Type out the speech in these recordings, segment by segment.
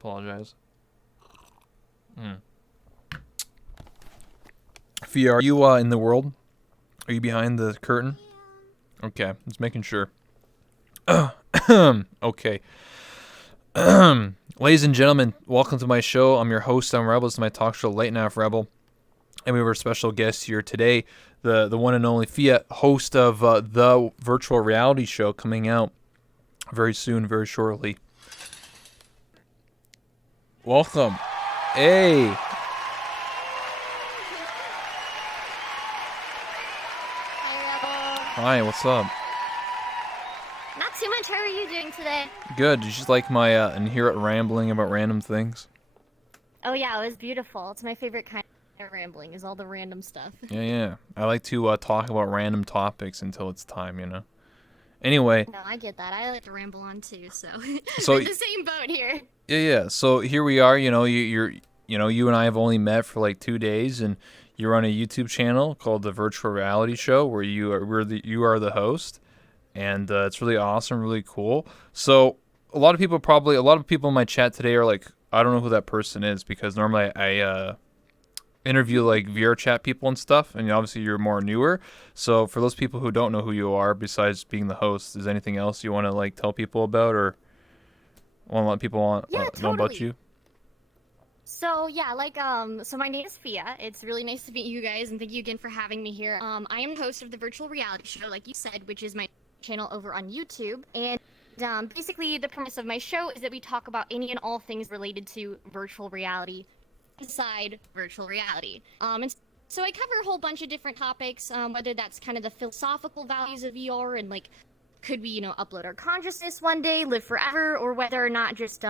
Apologize. Phia, are you in the world? Are you behind the curtain? Okay, just making sure. Okay. Ladies and gentlemen, welcome to my show. I'm your host, I'm Rebel. This is my talk show, Late Night Rebel. And we have our special guest here today, the one and only Phia, host of the virtual reality show coming out very soon, very shortly. Welcome. Hey. Hi, what's up? Not too much. How are you doing today? Good. Did you just like my inherent rambling about random things? Oh yeah, it was beautiful. It's my favorite kind of rambling, is all the random stuff. Yeah. I like to talk about random topics until it's time, you know? Anyway. No, I get that. I like to ramble on too, so So we're in the same boat here. Yeah. So here we are. You know, you and I have only met for like 2 days, and you're on a YouTube channel called the Virtual Reality Show, where you are the host, and it's really awesome, really cool. So a lot of people in my chat today are like, I don't know who that person is, because normally I interview like VR chat people and stuff, and obviously you're more newer. So for those people who don't know who you are, besides being the host, is anything else you want to like tell people about, or want to let people know about you? So yeah, so my name is Phia. It's really nice to meet you guys, and thank you again for having me here. I am the host of the virtual reality show, like you said, which is my channel over on YouTube. And basically, the premise of my show is that we talk about any and all things related to virtual reality, inside virtual reality. And so I cover a whole bunch of different topics, whether that's kind of the philosophical values of VR and like, could we, upload our consciousness one day, live forever, or whether or not just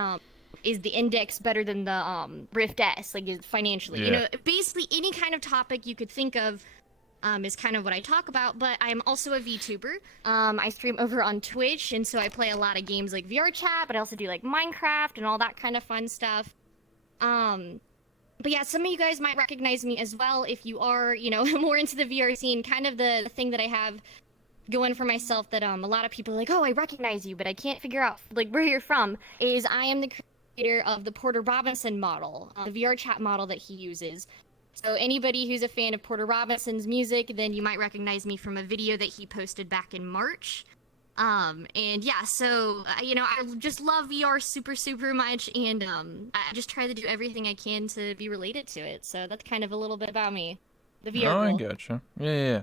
is the Index better than the Rift S, like financially? Yeah. Basically any kind of topic you could think of is kind of what I talk about. But I'm also a VTuber. I stream over on Twitch, and so I play a lot of games like VR Chat, but I also do like Minecraft and all that kind of fun stuff. But yeah, some of you guys might recognize me as well if you are, more into the VR scene. Kind of the thing that I have going for myself that a lot of people are like, oh, I recognize you, but I can't figure out like where you're from, is I am the creator of the Porter Robinson model, the VR chat model that he uses. So anybody who's a fan of Porter Robinson's music, then you might recognize me from a video that he posted back in March. And yeah, so, I just love VR super, super much, and I just try to do everything I can to be related to it. So that's kind of a little bit about me. The VR Oh, I girl. gotcha. Yeah.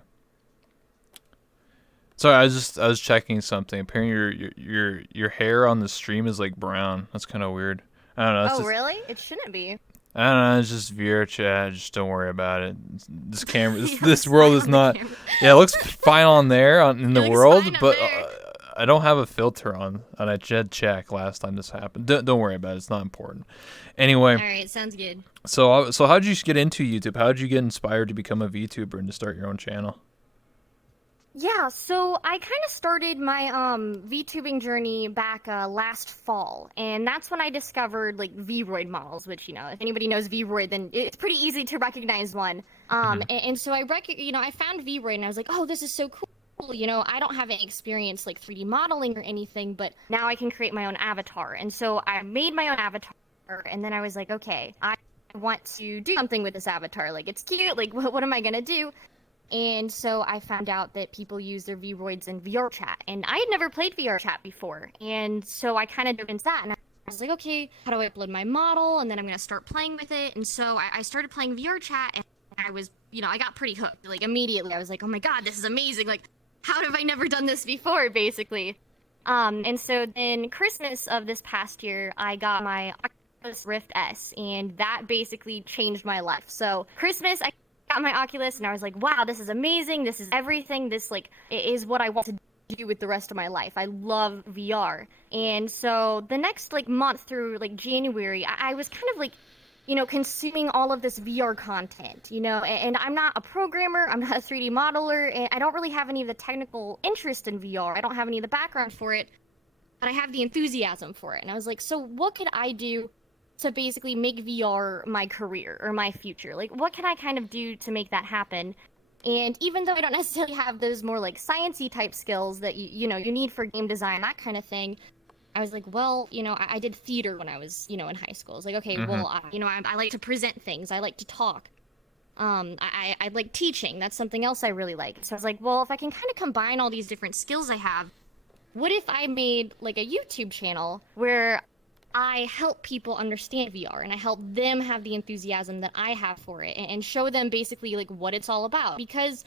Sorry, I was checking something. Apparently, your hair on the stream is like brown. That's kind of weird. I don't know. It's just, Really? It shouldn't be. I don't know. It's just VR chat. Just don't worry about it. This camera, It this looks world fine is on the not. camera. Yeah, it looks fine on there in the looks world, fine on but there. I don't have a filter on. And I did check last time this happened. Don't worry about it. It's not important. Anyway, All right, sounds good. so how did you get into YouTube? How did you get inspired to become a VTuber and to start your own channel? Yeah, so I kind of started my VTubing journey back last fall, and that's when I discovered like Vroid models, which if anybody knows Vroid, then it's pretty easy to recognize one. And so I found Vroid, and I was like, oh, this is so cool. I don't have any experience like 3D modeling or anything, but now I can create my own avatar. And so I made my own avatar, and then I was like, okay, I want to do something with this avatar. Like, it's cute. Like, what am I gonna do? And so I found out that people use their Vroids in VR chat, and I had never played VR chat before, and so I kind of dove into that, and I was like, okay, how do I upload my model, and then I'm going to start playing with it, and so I started playing VR chat, and I was, I got pretty hooked, like, immediately. I was like, oh my god, this is amazing, like, how have I never done this before, basically? And so then Christmas of this past year, I got my Oculus Rift S, and that basically changed my life. So Christmas, I got my Oculus, and I was like, wow, this is amazing. This is everything. This, like, is what I want to do with the rest of my life. I love VR. And so the next, like, month through, like, January, I was kind of, like, consuming all of this VR content, and I'm not a programmer, I'm not a 3D modeler, and I don't really have any of the technical interest in VR. I don't have any of the background for it, but I have the enthusiasm for it. And I was like, so what could I do to basically make VR my career or my future? Like, what can I kind of do to make that happen? And even though I don't necessarily have those more like sciencey type skills that you need for game design, that kind of thing, I was like, well, I did theater when I was, in high school. I was like, okay, Mm-hmm. well, I like to present things. I like to talk. I like teaching. That's something else I really like. So I was like, well, if I can kind of combine all these different skills I have, what if I made like a YouTube channel where I help people understand VR and I help them have the enthusiasm that I have for it and show them basically like what it's all about. Because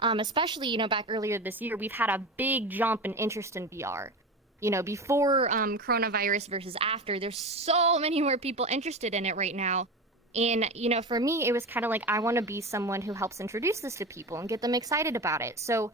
especially, back earlier this year, we've had a big jump in interest in VR. Before coronavirus versus after, there's so many more people interested in it right now. And, for me, it was kind of like I want to be someone who helps introduce this to people and get them excited about it. So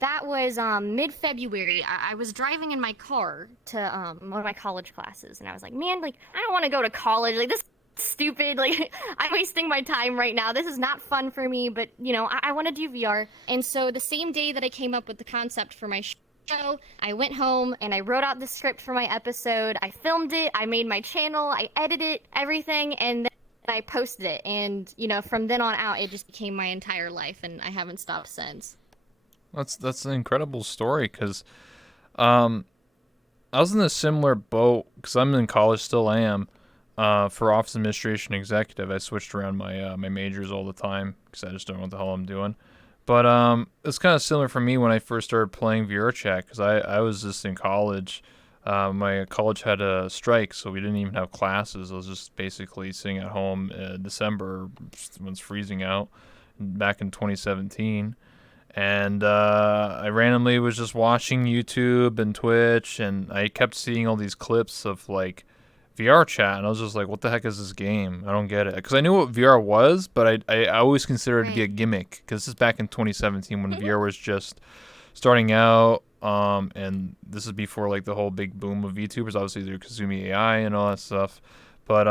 that was mid-February. I was driving in my car to one of my college classes, and I was like, man, like, I don't want to go to college. Like, this is stupid. Like, I'm wasting my time right now. This is not fun for me, but, I want to do VR. And so the same day that I came up with the concept for my show, I went home and I wrote out the script for my episode. I filmed it. I made my channel. I edited everything, and then I posted it. And, from then on out, it just became my entire life, and I haven't stopped since. That's an incredible story because um, I was in a similar boat because I'm in college, still am. For office administration executive, I switched around my majors all the time because I just don't know what the hell I'm doing. But it's kind of similar for me when I first started playing VR chat because I was just in college. My college had a strike, so we didn't even have classes. I was just basically sitting at home in December when it's freezing out back in 2017. And I randomly was just watching YouTube and Twitch, and I kept seeing all these clips of like VR chat, and I was just like, "What the heck is this game? I don't get it." Because I knew what VR was, but I always considered it to be a Right. gimmick. Because this is back in 2017 when VR was just starting out, and this is before like the whole big boom of VTubers. Obviously, through Kazumi AI and all that stuff, but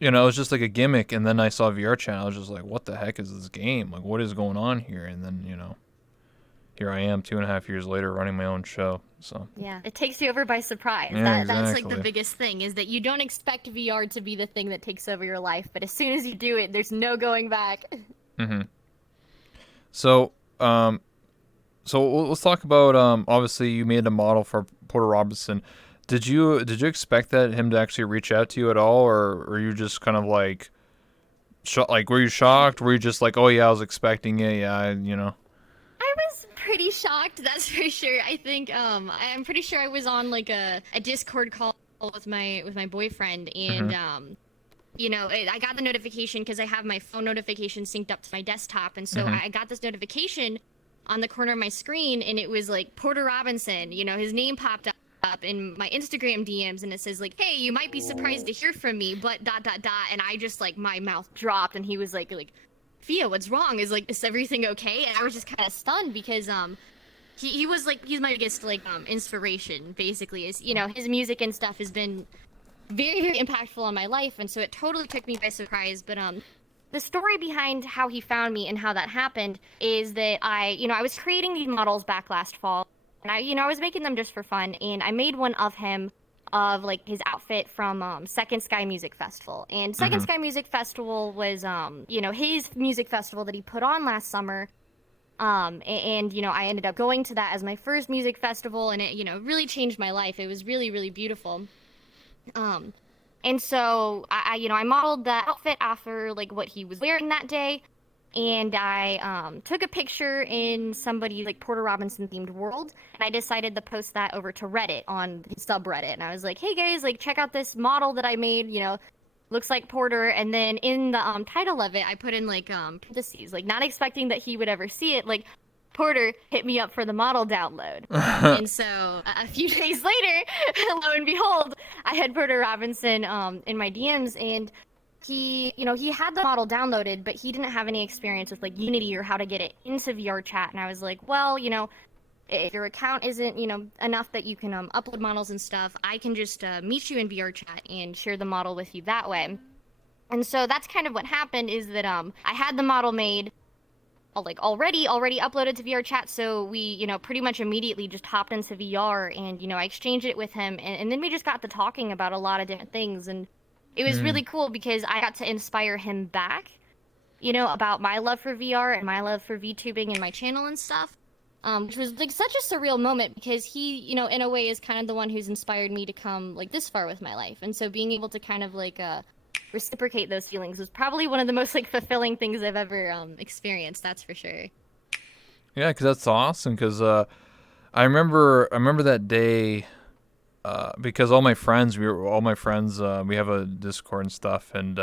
it was just like a gimmick. And then I saw VR chat. I was just like, what the heck is this game? Like, what is going on here? And then, here I am 2.5 years later running my own show. So, Yeah, it takes you over by surprise. yeah, That's like the exactly. biggest thing is that you don't expect VR to be the thing that takes over your life, but as soon as you do it, there's no going back. hmm So, um, let's talk about, obviously you made a model for Porter Robinson. Did you expect that him to actually reach out to you at all, or were you just kind of like, like, were you shocked? Were you just like, oh yeah, I was expecting it, yeah, I was pretty shocked, that's for sure. I think I'm pretty sure I was on like a Discord call with my boyfriend and hmm I got the notification because I have my phone notification synced up to my desktop, and so hmm I got this notification on the corner of my screen, and it was like Porter Robinson. His name popped up in my Instagram DMs, and it says like, "Hey, you might be surprised to hear from me, but dot dot dot." And I just like my mouth dropped, and he was like, "Phia, what's wrong? Is everything okay?" And I was just kind of stunned because he was like he's my biggest like inspiration basically. Is his music and stuff has been very, very impactful on my life, and so it totally took me by surprise. But the story behind how he found me and how that happened is that I was creating these models back last fall, and I was making them just for fun, and I made one of him of like his outfit from Second Sky Music Festival. And Second hmm Sky Music Festival was his music festival that he put on last summer. And I ended up going to that as my first music festival, and it really changed my life. It was really, really beautiful. Um, and so I modeled the outfit after like what he was wearing that day, and I took a picture in somebody like Porter Robinson themed world, and I decided to post that over to Reddit on his subreddit, and I was like, hey guys, like check out this model that I made, looks like Porter, and then in the title of it, I put in like parentheses, like not expecting that he would ever see it, like Porter hit me up for the model download. And so a few days later, lo and behold, I had Porter Robinson in my DMs, and he had the model downloaded, but he didn't have any experience with like Unity or how to get it into VR chat. And I was like, well, if your account isn't, enough that you can upload models and stuff, I can just meet you in VR chat and share the model with you that way. And so that's kind of what happened is that I had the model made like already uploaded to VR chat, so we pretty much immediately just hopped into VR, and I exchanged it with him, and then we just got to talking about a lot of different things, and it was mm really cool because I got to inspire him back, about my love for VR and my love for VTubing and my channel and stuff. which was like such a surreal moment because he, in a way is kind of the one who's inspired me to come like this far with my life. And so being able to kind of like reciprocate those feelings was probably one of the most like fulfilling things I've ever experienced, that's for sure. Yeah, because that's awesome. Because I remember that day. Because all my friends, we have a Discord and stuff, and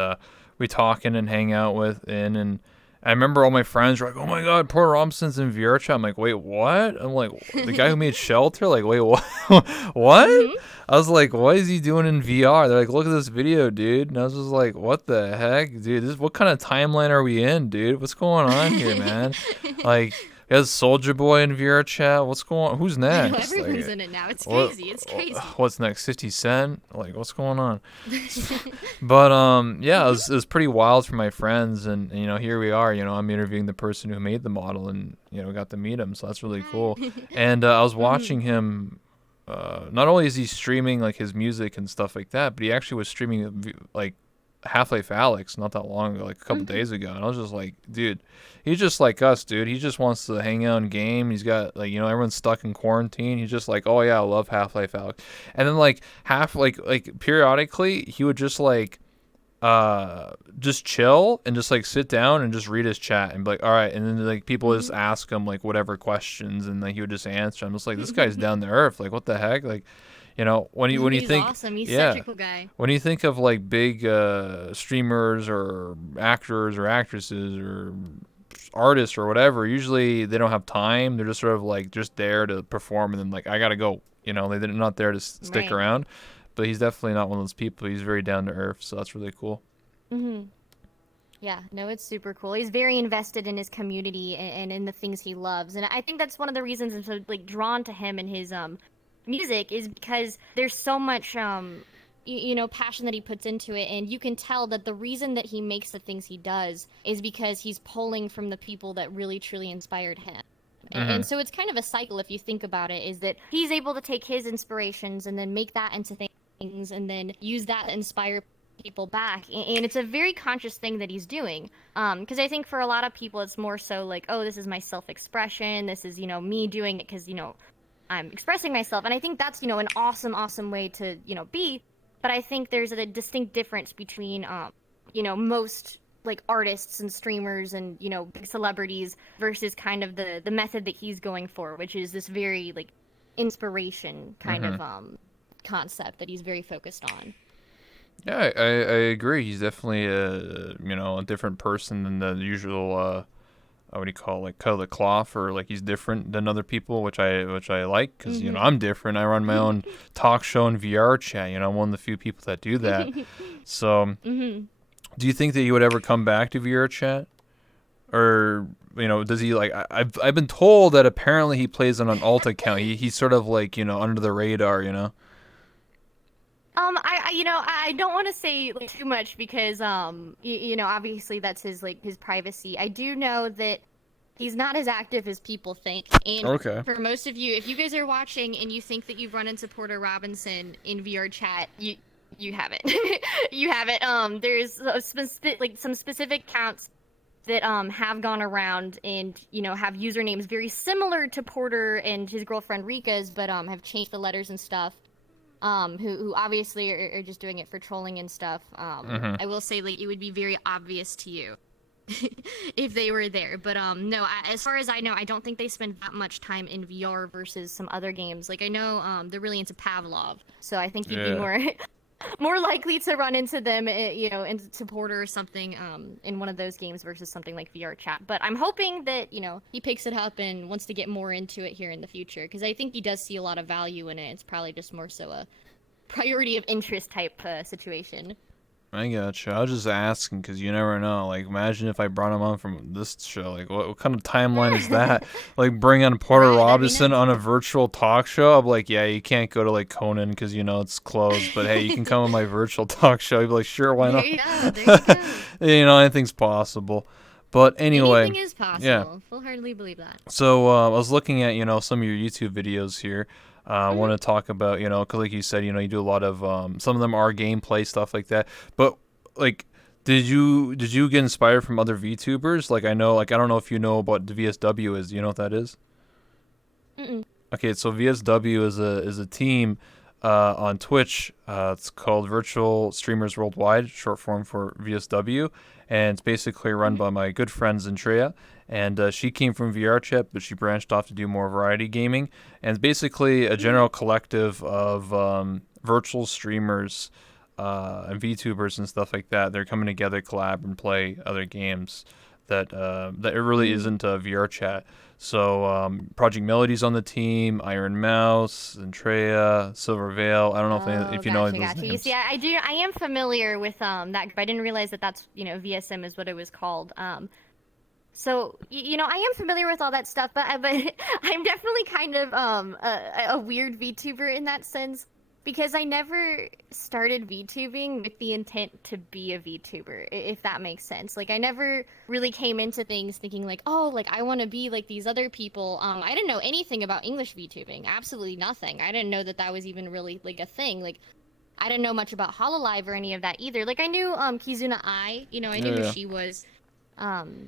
we talking and hang out and I remember all my friends were like, "Oh my God, Porter Robinson's in VR chat." I'm like, "Wait, what?" I'm like, "The guy who made Shelter?" Like, "Wait, what? What?" Hmm. I was like, "What is he doing in VR?" They're like, "Look at this video, dude." And I was just like, "What the heck, dude? What kind of timeline are we in, dude? What's going on here, man?" Like, there's Soldier Boy in VR chat. What's going on? Who's I know next? everyone's Like, in it now. It's what crazy. It's crazy. what's next? 50 Cent? Like, what's going on? But yeah, it was pretty wild for my friends, and here we are. I'm interviewing the person who made the model, and got to meet him, so that's really Hi. cool. And I was Hmm. watching him. Not only is he streaming like his music and stuff like that, but he actually was streaming like Half-Life Alex not that long ago, like a couple Hmm. days ago, and I was just like, dude, he's just like us, dude. He just wants to hang out and game. He's got like everyone's stuck in quarantine. He's just like, oh yeah, I love Half-Life Alex, and then like periodically he would just chill and just like sit down and just read his chat and be like, all right, and then like people would just ask him like whatever questions, and like he would just answer. I'm just like, this guy's Hmm. down to earth. Like, what the heck? Like, when you He's think, awesome. He's such yeah, a cool guy. when you think of like big streamers or actors or actresses or artists or whatever, usually they don't have time. They're just sort of like just there to perform, and then like I gotta go. They're not there to stick Right. around. But he's definitely not one of those people. He's very down to earth, so that's really cool. Hmm. Yeah, no, it's super cool. He's very invested in his community and in the things he loves. And I think that's one of the reasons I'm so like drawn to him and his music is because there's so much passion that he puts into it, and you can tell that the reason that he makes the things he does is because he's pulling from the people that really truly inspired him. And Mhm. so it's kind of a cycle if you think about it, is that he's able to take his inspirations and then make that into things and then use that to inspire people back. And it's a very conscious thing that he's doing. Because I think for a lot of people, it's more so like, oh, this is my self-expression. This is, me doing it because, I'm expressing myself. And I think that's, an awesome, awesome way to, be. But I think there's a distinct difference between, most like artists and streamers and, big celebrities versus kind of the method that he's going for, which is this very like inspiration kind of Mhm. concept that he's very focused on. Yeah, I agree. He's definitely a different person than the usual what do you call it, like cut of the cloth, or like he's different than other people, which I like because Mm-hmm. I'm different. I run my own talk show and VR chat. I'm one of the few people that do that. So, Mm-hmm. do you think that he would ever come back to VR chat, or does he like? I've been told that apparently he plays on an alt account. He's sort of like under the radar. I don't want to say like too much because obviously that's his like his privacy. I do know that he's not as active as people think. And Okay. for most of you, if you guys are watching and you think that you've run into Porter Robinson in VR chat, you haven't. You haven't. There's like some specific accounts that have gone around and have usernames very similar to Porter and his girlfriend Rika's, but have changed the letters and stuff. Who obviously are just doing it for trolling and stuff. Mhm. I will say like it would be very obvious to you if they were there. But no, as far as I know, I don't think they spend that much time in VR versus some other games. Like I know they're really into Pavlov, so I think you'd be Yeah. more likely to run into them, into Porter or something in one of those games versus something like VR chat. But I'm hoping that he picks it up and wants to get more into it here in the future because I think he does see a lot of value in it. It's probably just more so a priority of interest type situation. I gotcha. I was just asking because you never know. Like, imagine if I brought him on from this show. Like, what kind of timeline is that? Like, bring on Porter Right, that'd be Robinson nuts. on a virtual talk show. I'm like, yeah, you can't go to like Conan because it's closed. But hey, you can come on my virtual talk show. You'd be like, sure, why There not? you go. There you go. Anything's possible. But anyway, Anything is yeah. possible. Full heartedly believe that. So I was looking at some of your YouTube videos here. I want Hmm. to talk about because like you said you do a lot of some of them are gameplay stuff like that. But like, did you get inspired from other VTubers? Like I know, like I don't know if you know what the VSW is. Do you know what that is? Mm-mm. Okay, so VSW is a team on Twitch. It's called Virtual Streamers Worldwide, short form for VSW, and it's basically run Mm-hmm. by my good friend Zentrea. And she came from VR chat, but she branched off to do more variety gaming. And it's basically a Mm-hmm. general collective of virtual streamers and VTubers and stuff like that. They're coming together, collab, and play other games that it really Mm. isn't a VR chat. So Project Melody's on the team, Iron Mouse, Andrea, Silver Veil. I don't know Oh, if you know gotcha, those gotcha. You see, names. I am familiar with that group. I didn't realize that that's, VSM is what it was called. So I am familiar with all that stuff, but I'm definitely kind of a weird VTuber in that sense because I never started VTubing with the intent to be a VTuber, if that makes sense. Like I never really came into things thinking like, oh, like I want to be like these other people. I didn't know anything about English VTubing, absolutely nothing. I didn't know that that was even really like a thing. Like I didn't know much about Hololive or any of that either. Like I knew Kizuna Ai, I knew who Yeah, she was.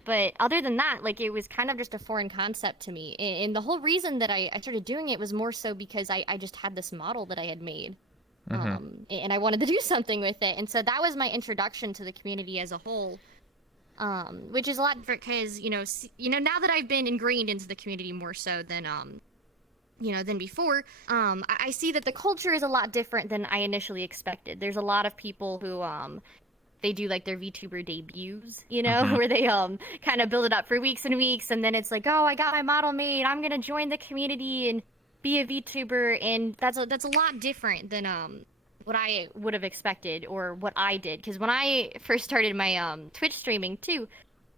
But other than that, like it was kind of just a foreign concept to me. And the whole reason that I started doing it was more so because I just had this model that I had made. yeah. Mm-hmm. And I wanted to do something with it. And so that was my introduction to the community as a whole. Which is a lot different because, now that I've been ingrained into the community more so than than before, I see that the culture is a lot different than I initially expected. There's a lot of people who they do like their VTuber debuts, Mm-hmm. where they kind of build it up for weeks and weeks, and then it's like, oh, I got my model made. I'm gonna join the community and be a VTuber, and that's a lot different than what I would have expected or what I did. Because when I first started my Twitch streaming too,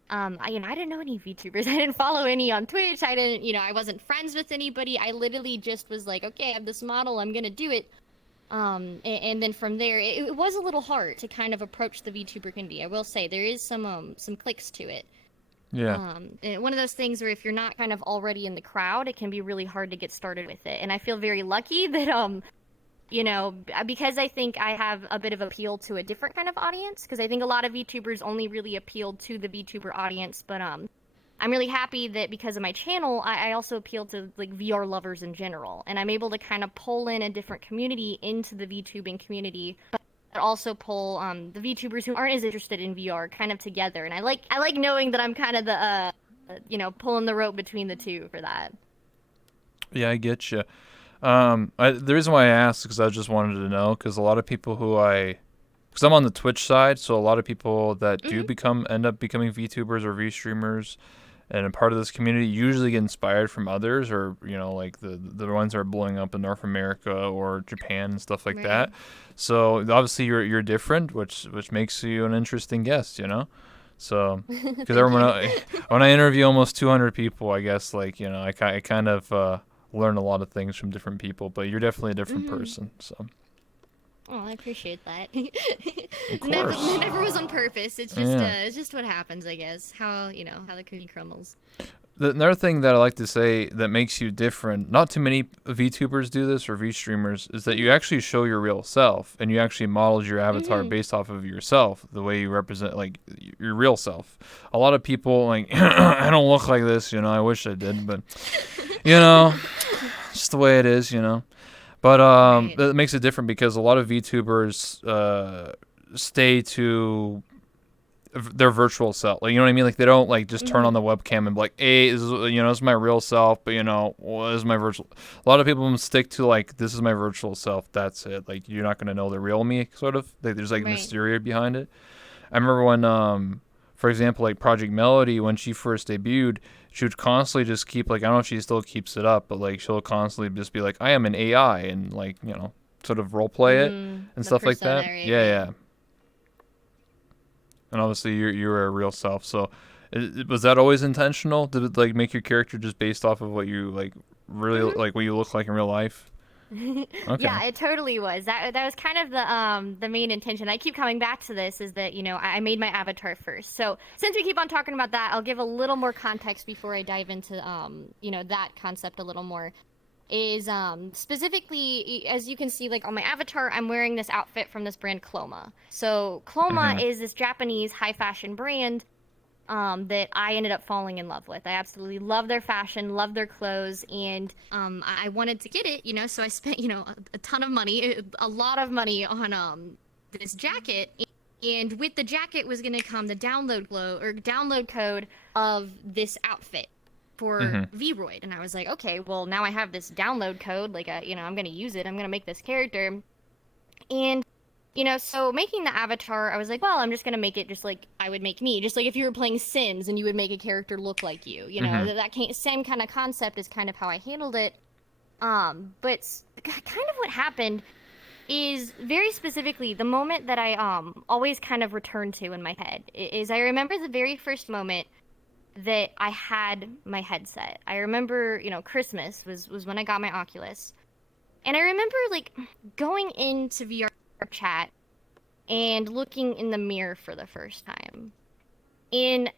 I didn't know any VTubers. I didn't follow any on Twitch. I didn't, I wasn't friends with anybody. I literally just was like, okay, I have this model. I'm gonna do it. And then from there, it was a little hard to kind of approach the VTuber community. I will say there is some clicks to it. Yeah. And one of those things where if you're not kind of already in the crowd, it can be really hard to get started with it. And I feel very lucky that because I think I have a bit of appeal to a different kind of audience. Because I think a lot of VTubers only really appealed to the VTuber audience, but I'm really happy that because of my channel, I also appeal to like VR lovers in general, and I'm able to kind of pull in a different community into the VTubing community, but also pull the VTubers who aren't as interested in VR kind of together. And I like knowing that I'm kind of the pulling the rope between the two for that. Yeah, I get you. The reason why I asked is because I just wanted to know because a lot of people because I'm on the Twitch side, so a lot of people that do Hmm. end up becoming VTubers or V streamers and a part of this community usually get inspired from others or like the ones that are blowing up in North America or Japan and stuff like Right. that. So obviously you're different, which makes you an interesting guest, So because Thank you. when I interview almost 200 people, I guess like I kind of learn a lot of things from different people, but you're definitely a different Hmm. person. So Oh, I appreciate that. of never, course, never was on purpose. yeah. It's just what happens, I guess. How the cookie crumbles. Another thing that I like to say that makes you different, not too many VTubers do this or V streamers, is that you Hmm. actually show your real self and you actually model your avatar Hmm. based off of yourself, the way you represent like your real self. A lot of people like I don't look like this, I wish I did, but you know, just the way it is. But Right. that makes it different because a lot of VTubers stay to their virtual self. Like, you know what I mean? Like, they don't like just turn on Hmm. the webcam and be like, "Hey, this is my real self," but well, this is my virtual. A lot of people stick to like, "This is my virtual self." That's it. Like, you're not gonna know the real me, sort of. Like, there's like Right. mystery behind it. I remember when, for example, like Project Melody, when she first debuted, she would constantly just keep like, I don't know if she still keeps it up, but like she'll constantly just be like, "I am an AI," and like sort of role play it and The stuff like persona, that. right, Yeah, right. yeah. And obviously you're a real self. So was that always intentional? Did it like make your character just based off of what you like really Hmm. like what you look like in real life? Okay. Yeah, it totally was. That was kind of the main intention. I keep coming back to this is that, I made my avatar first. So since we keep on talking about that, I'll give a little more context before I dive into that concept a little more. Is specifically as you can see like on my avatar, I'm wearing this outfit from this brand Cloma. So Cloma Mhm. is this Japanese high fashion brand that I ended up falling in love with. I absolutely love their fashion, love their clothes, and I wanted to get it, so I spent, a ton of money, a lot of money on this jacket. And with the jacket was going to come the download code of this outfit for Mm-hmm. Vroid. And I was like, okay, well, now I have this download code. Like, I'm going to use it. I'm going to make this character. And so making the avatar, I was like, well, I'm just gonna make it just like I would make me, just like if you were playing Sims and you would make a character look like you. Mm-hmm. Same kind of concept is kind of how I handled it. But kind of what happened is very specifically the moment that I always kind of return to in my head is I remember the very first moment that I had my headset. I remember, Christmas was when I got my Oculus. And I remember like going into VR chat and looking in the mirror for the first time. And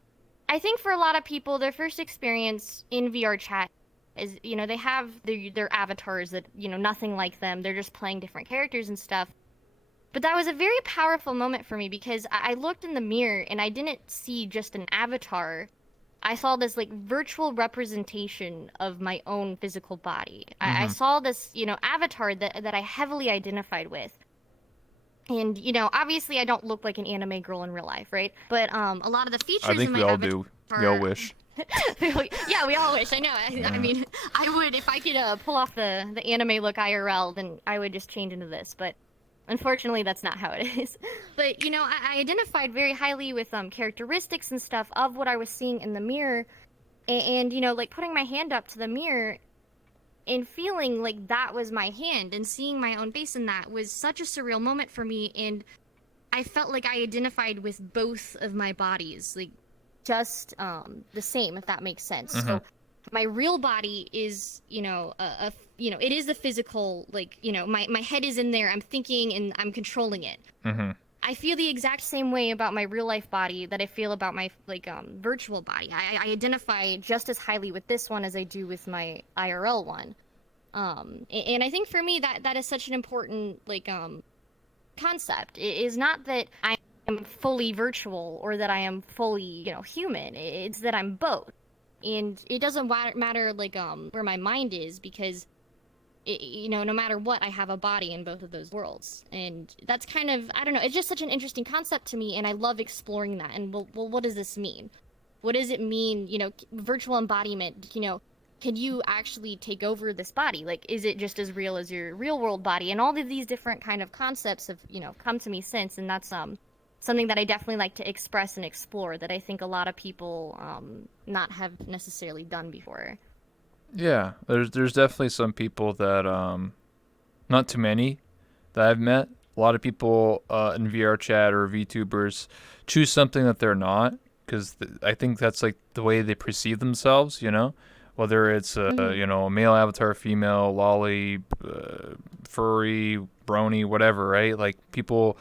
I think for a lot of people, their first experience in VR chat is, they have their avatars that, nothing like them. They're just playing different characters and stuff. But that was a very powerful moment for me because I looked in the mirror and I didn't see just an avatar. I saw this like virtual representation of my own physical body. I Mm-hmm. saw this, avatar that I heavily identified with. And, obviously I don't look like an anime girl in real life, right? But a lot of the I features in think my we all avatar do. We all wish. yeah, we all wish. I know. I Yeah. mean, I would if I could pull off the anime look IRL, then I would just change into this. But unfortunately, that's not how it is. But I identified very highly with characteristics and stuff of what I was seeing in the mirror, and like putting my hand up to the mirror and feeling like that was my hand and seeing my own face in that was such a surreal moment for me. And I felt like I identified with both of my bodies, like just the same, if that makes sense. Mm-hmm. So my real body is, it is the physical, like, my head is in there. I'm thinking and I'm controlling it. Mm-hmm. I feel the exact same way about my real life body that I feel about my like virtual body. I identify just as highly with this one as I do with my IRL one. And I think for me that is such an important like concept. It is not that I am fully virtual or that I am fully, human. It's that I'm both. And it doesn't matter like where my mind is because no matter what, I have a body in both of those worlds. And that's kind of, I don't know, it's just such an interesting concept to me and I love exploring that. And well, what does this mean? What does it mean, virtual embodiment, can you actually take over this body? Like, is it just as real as your real world body? And all of these different kind of concepts have, come to me since, and that's something that I definitely like to express and explore that I think a lot of people not have necessarily done before. Yeah. There's definitely some people that not too many that I've met. A lot of people in VR chat or VTubers choose something that they're not because I think that's like the way they perceive themselves. Whether it's Hmm. a male avatar, female, lolly, furry, brony, whatever, right? Like people,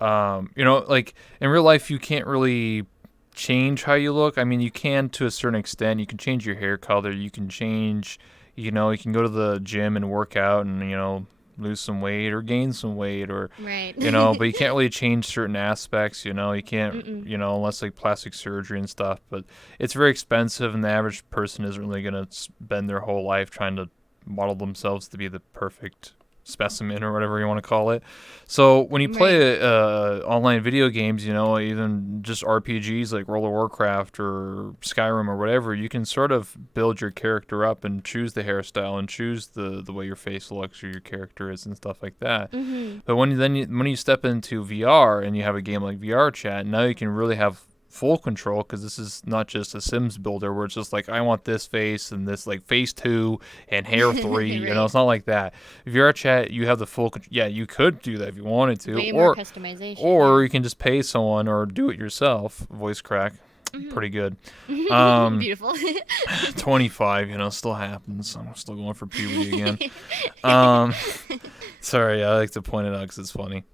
like in real life, you can't really change how you look. I mean, you can to a certain extent. You can change your hair color. You can change, you can go to the gym and work out and, lose some weight or gain some weight or, Right. but you can't really change certain aspects, you can't, Mm-mm. unless like plastic surgery and stuff. But it's very expensive and the average person isn't really going to spend their whole life trying to model themselves to be the perfect specimen or whatever you want to call it. So when you Right. play online video games, even just RPGs like World of Warcraft or Skyrim or whatever, you can sort of build your character up and choose the hairstyle and choose the way your face looks or your character is and stuff like that. Mm-hmm. But when you step into VR and you have a game like VR Chat, now you can really have full control because this is not just a Sims builder where it's just like I want this face and this like face 2 and hair 3. Right. It's not like that. VR Chat, you have the full. Yeah, you could do that if you wanted to, Way more customization, or yeah. you can just pay someone or do it yourself. Voice crack, pretty good. Mm-hmm. Um, Beautiful. 25, still happens. I'm still going for puberty again. Um, Sorry, I like to point it out because it's funny.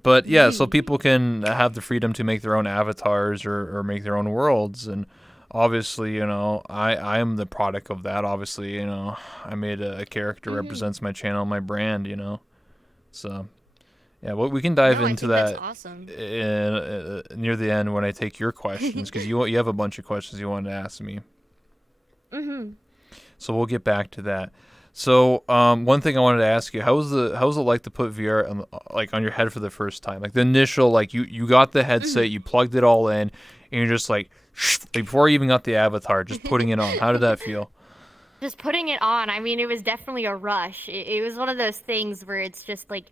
But yeah, so people can have the freedom to make their own avatars or make their own worlds, and obviously, I am the product of that. Obviously, I made a character Hmm. represents my channel, my brand, so Yeah, well, we can dive No, I into think that's that awesome. near the end when I take your questions, because you have a bunch of questions you wanted to ask me. Mm-hmm. So we'll get back to that. So one thing I wanted to ask you, how was it like to put VR on your head for the first time? Like the initial, like you got the headset, you plugged it all in, and you're just like before you even got the avatar, just putting it on. How did that feel? Just putting it on, I mean, it was definitely a rush. It was one of those things where it's just like,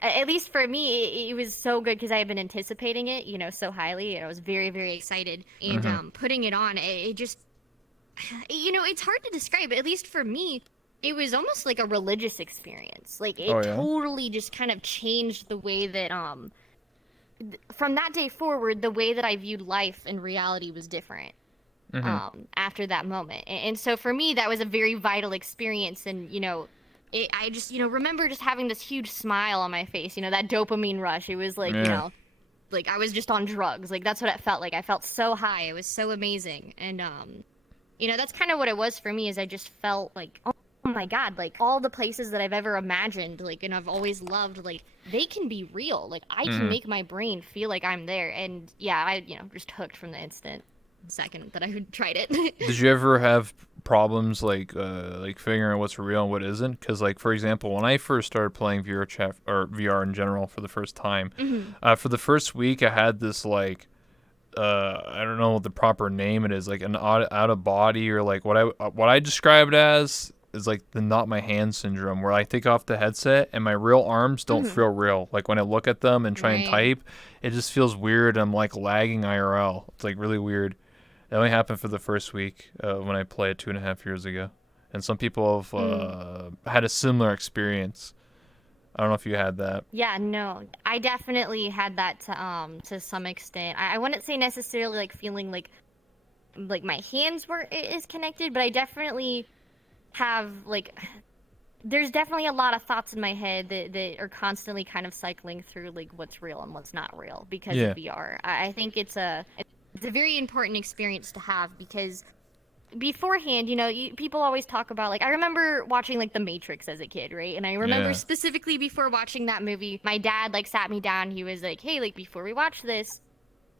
at least for me, it was so good because I had been anticipating it, so highly, and I was very, very excited. And Hmm. putting it on, it just, it's hard to describe. At least for me, it was almost like a religious experience. Like Oh it yeah. totally just kind of changed the way that from that day forward, the way that I viewed life and reality was different Hmm. after that moment. And so for me, that was a very vital experience. And, I just, remember just having this huge smile on my face, that dopamine rush. It was like, Yeah. like I was just on drugs. Like that's what it felt like. I felt so high. It was so amazing. And, that's kind of what it was for me is I just felt like, oh my God, like all the places that I've ever imagined, like, and I've always loved, like, they can be real. Like I can Hmm. make my brain feel like I'm there. And yeah, I, just hooked from the second that I tried it. Did you ever have problems like figuring out what's real and what isn't? Because like for example, when I first started playing VR chat or VR in general for the first time, Hmm. for the first week I had this like I don't know what the proper name it is, like an out of body or like what I described as is like the not my hand syndrome, where I take off the headset and my real arms don't Hmm. feel real. Like when I look at them and try and Right. type, it just feels weird. I'm like lagging IRL. It's like really weird. It only happened for the first week when I played 2.5 years ago, and some people have Mm. had a similar experience. I don't know if you had that. Yeah, no. I definitely had that to some extent. I wouldn't say necessarily like feeling like my hands were is connected, but I definitely have like there's definitely a lot of thoughts in my head that are constantly kind of cycling through like what's real and what's not real because of Yeah. VR. I think it's a very important experience to have because beforehand, people always talk about like I remember watching like The Matrix as a kid, right? And I remember Yeah. specifically before watching that movie, my dad like sat me down. He was like, "Hey, like before we watch this,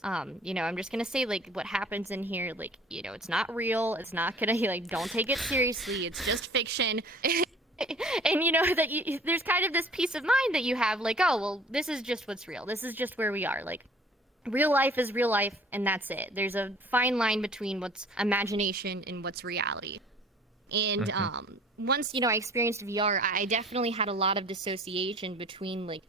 I'm just gonna say like what happens in here, like it's not real. It's not gonna like don't take it seriously. It's just fiction." And that there's kind of this peace of mind that you have, like, oh well, this is just what's real. This is just where we are. Like real life is real life and that's it. There's a fine line between what's imagination and what's reality. And Hmm. once I experienced VR, I definitely had a lot of dissociation between like,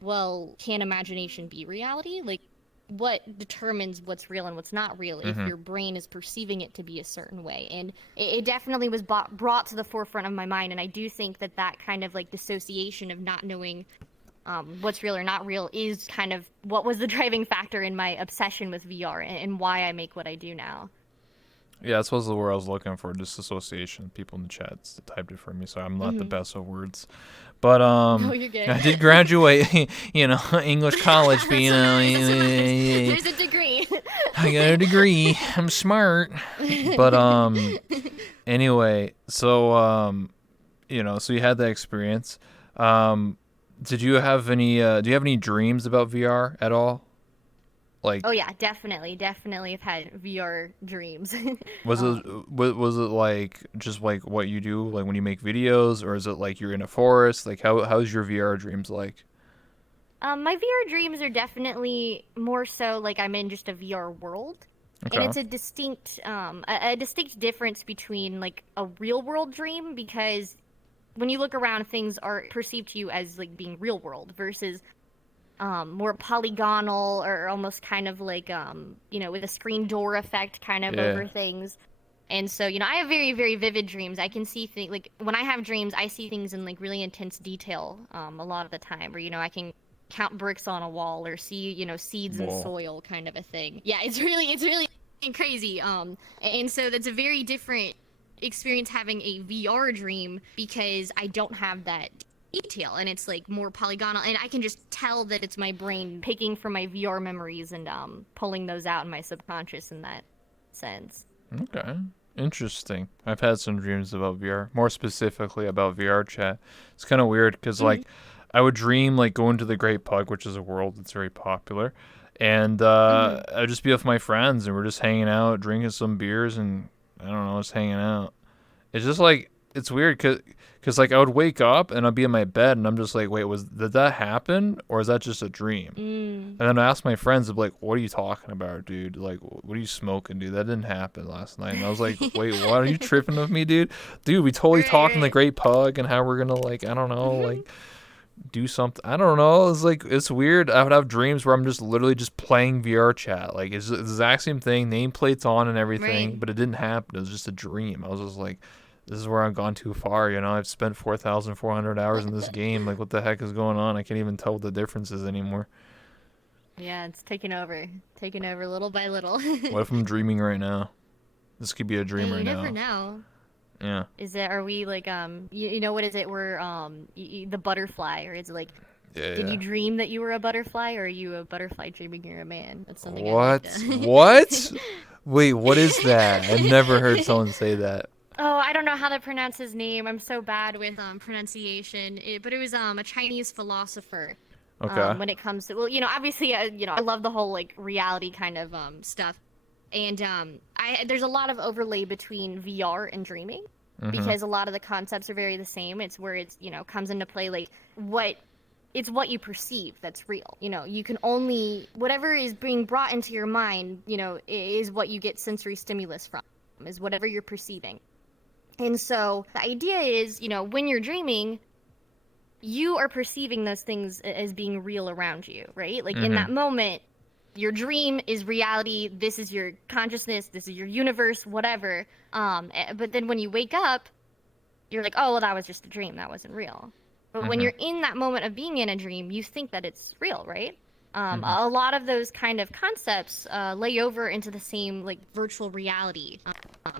well, can imagination be reality? Like what determines what's real and what's not real if Hmm. your brain is perceiving it to be a certain way? And it definitely was brought to the forefront of my mind. And I do think that kind of like dissociation of not knowing what's real or not real is kind of what was the driving factor in my obsession with VR and why I make what I do now. Yeah, that's was the word I was looking for. Disassociation. People in the chats typed it for me, so I'm not the Hmm. best with words. But No, you're good. I did graduate, English college, but That's what matters. That's what matters. There's a degree. I got a degree. I'm smart. But anyway, so so you had that experience. Um, did you have any? Do you have any dreams about VR at all? Like, Oh yeah, definitely have had VR dreams. was it um, was it like just like what you do, like when you make videos, or is it like you're in a forest? Like, how's your VR dreams like? my VR dreams are definitely more so like I'm in just a VR world. And Okay. it's a distinct difference between like a real world dream because when you look around, things are perceived to you as like being real world versus more polygonal or almost kind of like with a screen door effect kind of Yeah. over things. And so, I have very, very vivid dreams. I can see things like when I have dreams, I see things in like really intense detail a lot of the time where, I can count bricks on a wall or see, seeds in Whoa. soil kind of a thing. Yeah, it's really crazy. And so that's a very different experience having a VR dream because I don't have that detail and it's like more polygonal and I can just tell that it's my brain picking from my VR memories and pulling those out in my subconscious in that sense. Okay. Interesting. I've had some dreams about VR, more specifically about VR chat. It's kind of weird because Hmm. like I would dream like going to the Great Pug, which is a world that's very popular, and Mm-hmm. I'd just be with my friends and we're just hanging out, drinking some beers, and I don't know, just hanging out. It's just like it's weird cause like I would wake up and I'd be in my bed and I'm just like, wait, did that happen or is that just a dream? Mm. And then I asked my friends, I'd be like, what are you talking about, dude? Like, what are you smoking, dude? That didn't happen last night. And I was like, wait, what? Are you tripping with me, dude? Dude, we totally Right, talking the right. Great Pug and how we're gonna like, I don't know, Mm-hmm. like do something. I don't know. It's like it's weird. I would have dreams where I'm just literally just playing VR chat. Like it's the exact same thing, nameplates on and everything, Right. but it didn't happen. It was just a dream. I was just like, this is where I've gone too far. You know, I've spent 4,400 hours in this game. Like, what the heck is going on? I can't even tell what the difference is anymore. Yeah, it's taking over little by little. What if I'm dreaming right now? This could be a Hey, dream you right never now. know. Yeah. Is it? Are we like you know what is it? We're the butterfly, or is it like? Yeah, Did you yeah. dream that you were a butterfly, or are you a butterfly dreaming you're a man? That's something I'd like What? to. What? Wait, what is that? I've never heard someone say that. Oh, I don't know how to pronounce his name. I'm so bad with pronunciation. But it was a Chinese philosopher. Okay. When it comes to, well, obviously, I love the whole like reality kind of stuff, and I there's a lot of overlay between VR and dreaming Mm-hmm. because a lot of the concepts are very the same. It's where it's comes into play like what it's what you perceive that's real. You can only whatever is being brought into your mind, is what you get sensory stimulus from, is whatever you're perceiving. And so the idea is, when you're dreaming, you are perceiving those things as being real around you, right? Like in Mm-hmm. that moment, your dream is reality. This is your consciousness. This is your universe, whatever. But then when you wake up, you're like, oh, well, that was just a dream. That wasn't real. But when Mm-hmm. you're in that moment of being in a dream, you think that it's real, right? Mm-hmm. A lot of those kind of concepts lay over into the same like virtual reality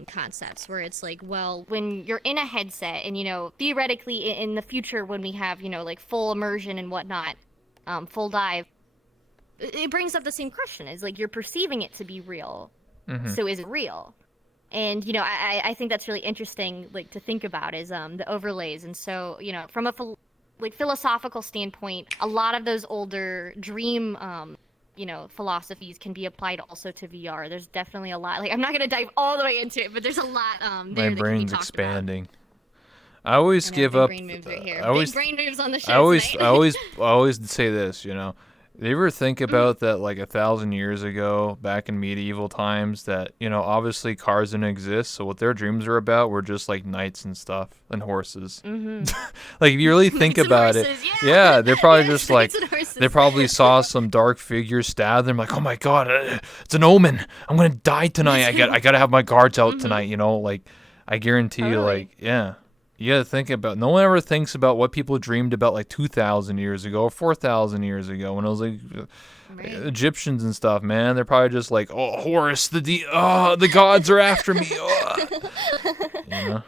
concepts, where it's like, well, when you're in a headset, and theoretically in the future when we have like full immersion and whatnot, full dive, it brings up the same question: is like you're perceiving it to be real, Mm-hmm. so is it real? And I think that's really interesting, like to think about is the overlays. And so from a like philosophical standpoint, a lot of those older dream philosophies can be applied also to VR. There's definitely a lot. Like I'm not gonna dive all the way into it, but there's a lot My there that can be brain's talked about. expanding. I always I know give big up. brain moves right here. I Big always, brain moves on the I show always, tonight. I always, I always say this. You know, you ever think Mhm. about that? Like 1,000 years ago, back in medieval times, that obviously cars didn't exist. So what their dreams were about were just like knights and stuff and horses. Mhm. Like if you really think Knights and about it, horses, yeah. yeah, they're probably Yes, just like knights and they horses. probably saw some dark figure stab them. Like, oh my god, it's an omen. I'm gonna die tonight. That's I gotta have my guards out mhm. tonight. Like I guarantee you, Totally. like yeah. You gotta think about. No one ever thinks about what people dreamed about like 2,000 years ago or 4,000 years ago when it was like Right. Egyptians and stuff. Man, they're probably just like, oh Horus, the gods are after me. You know.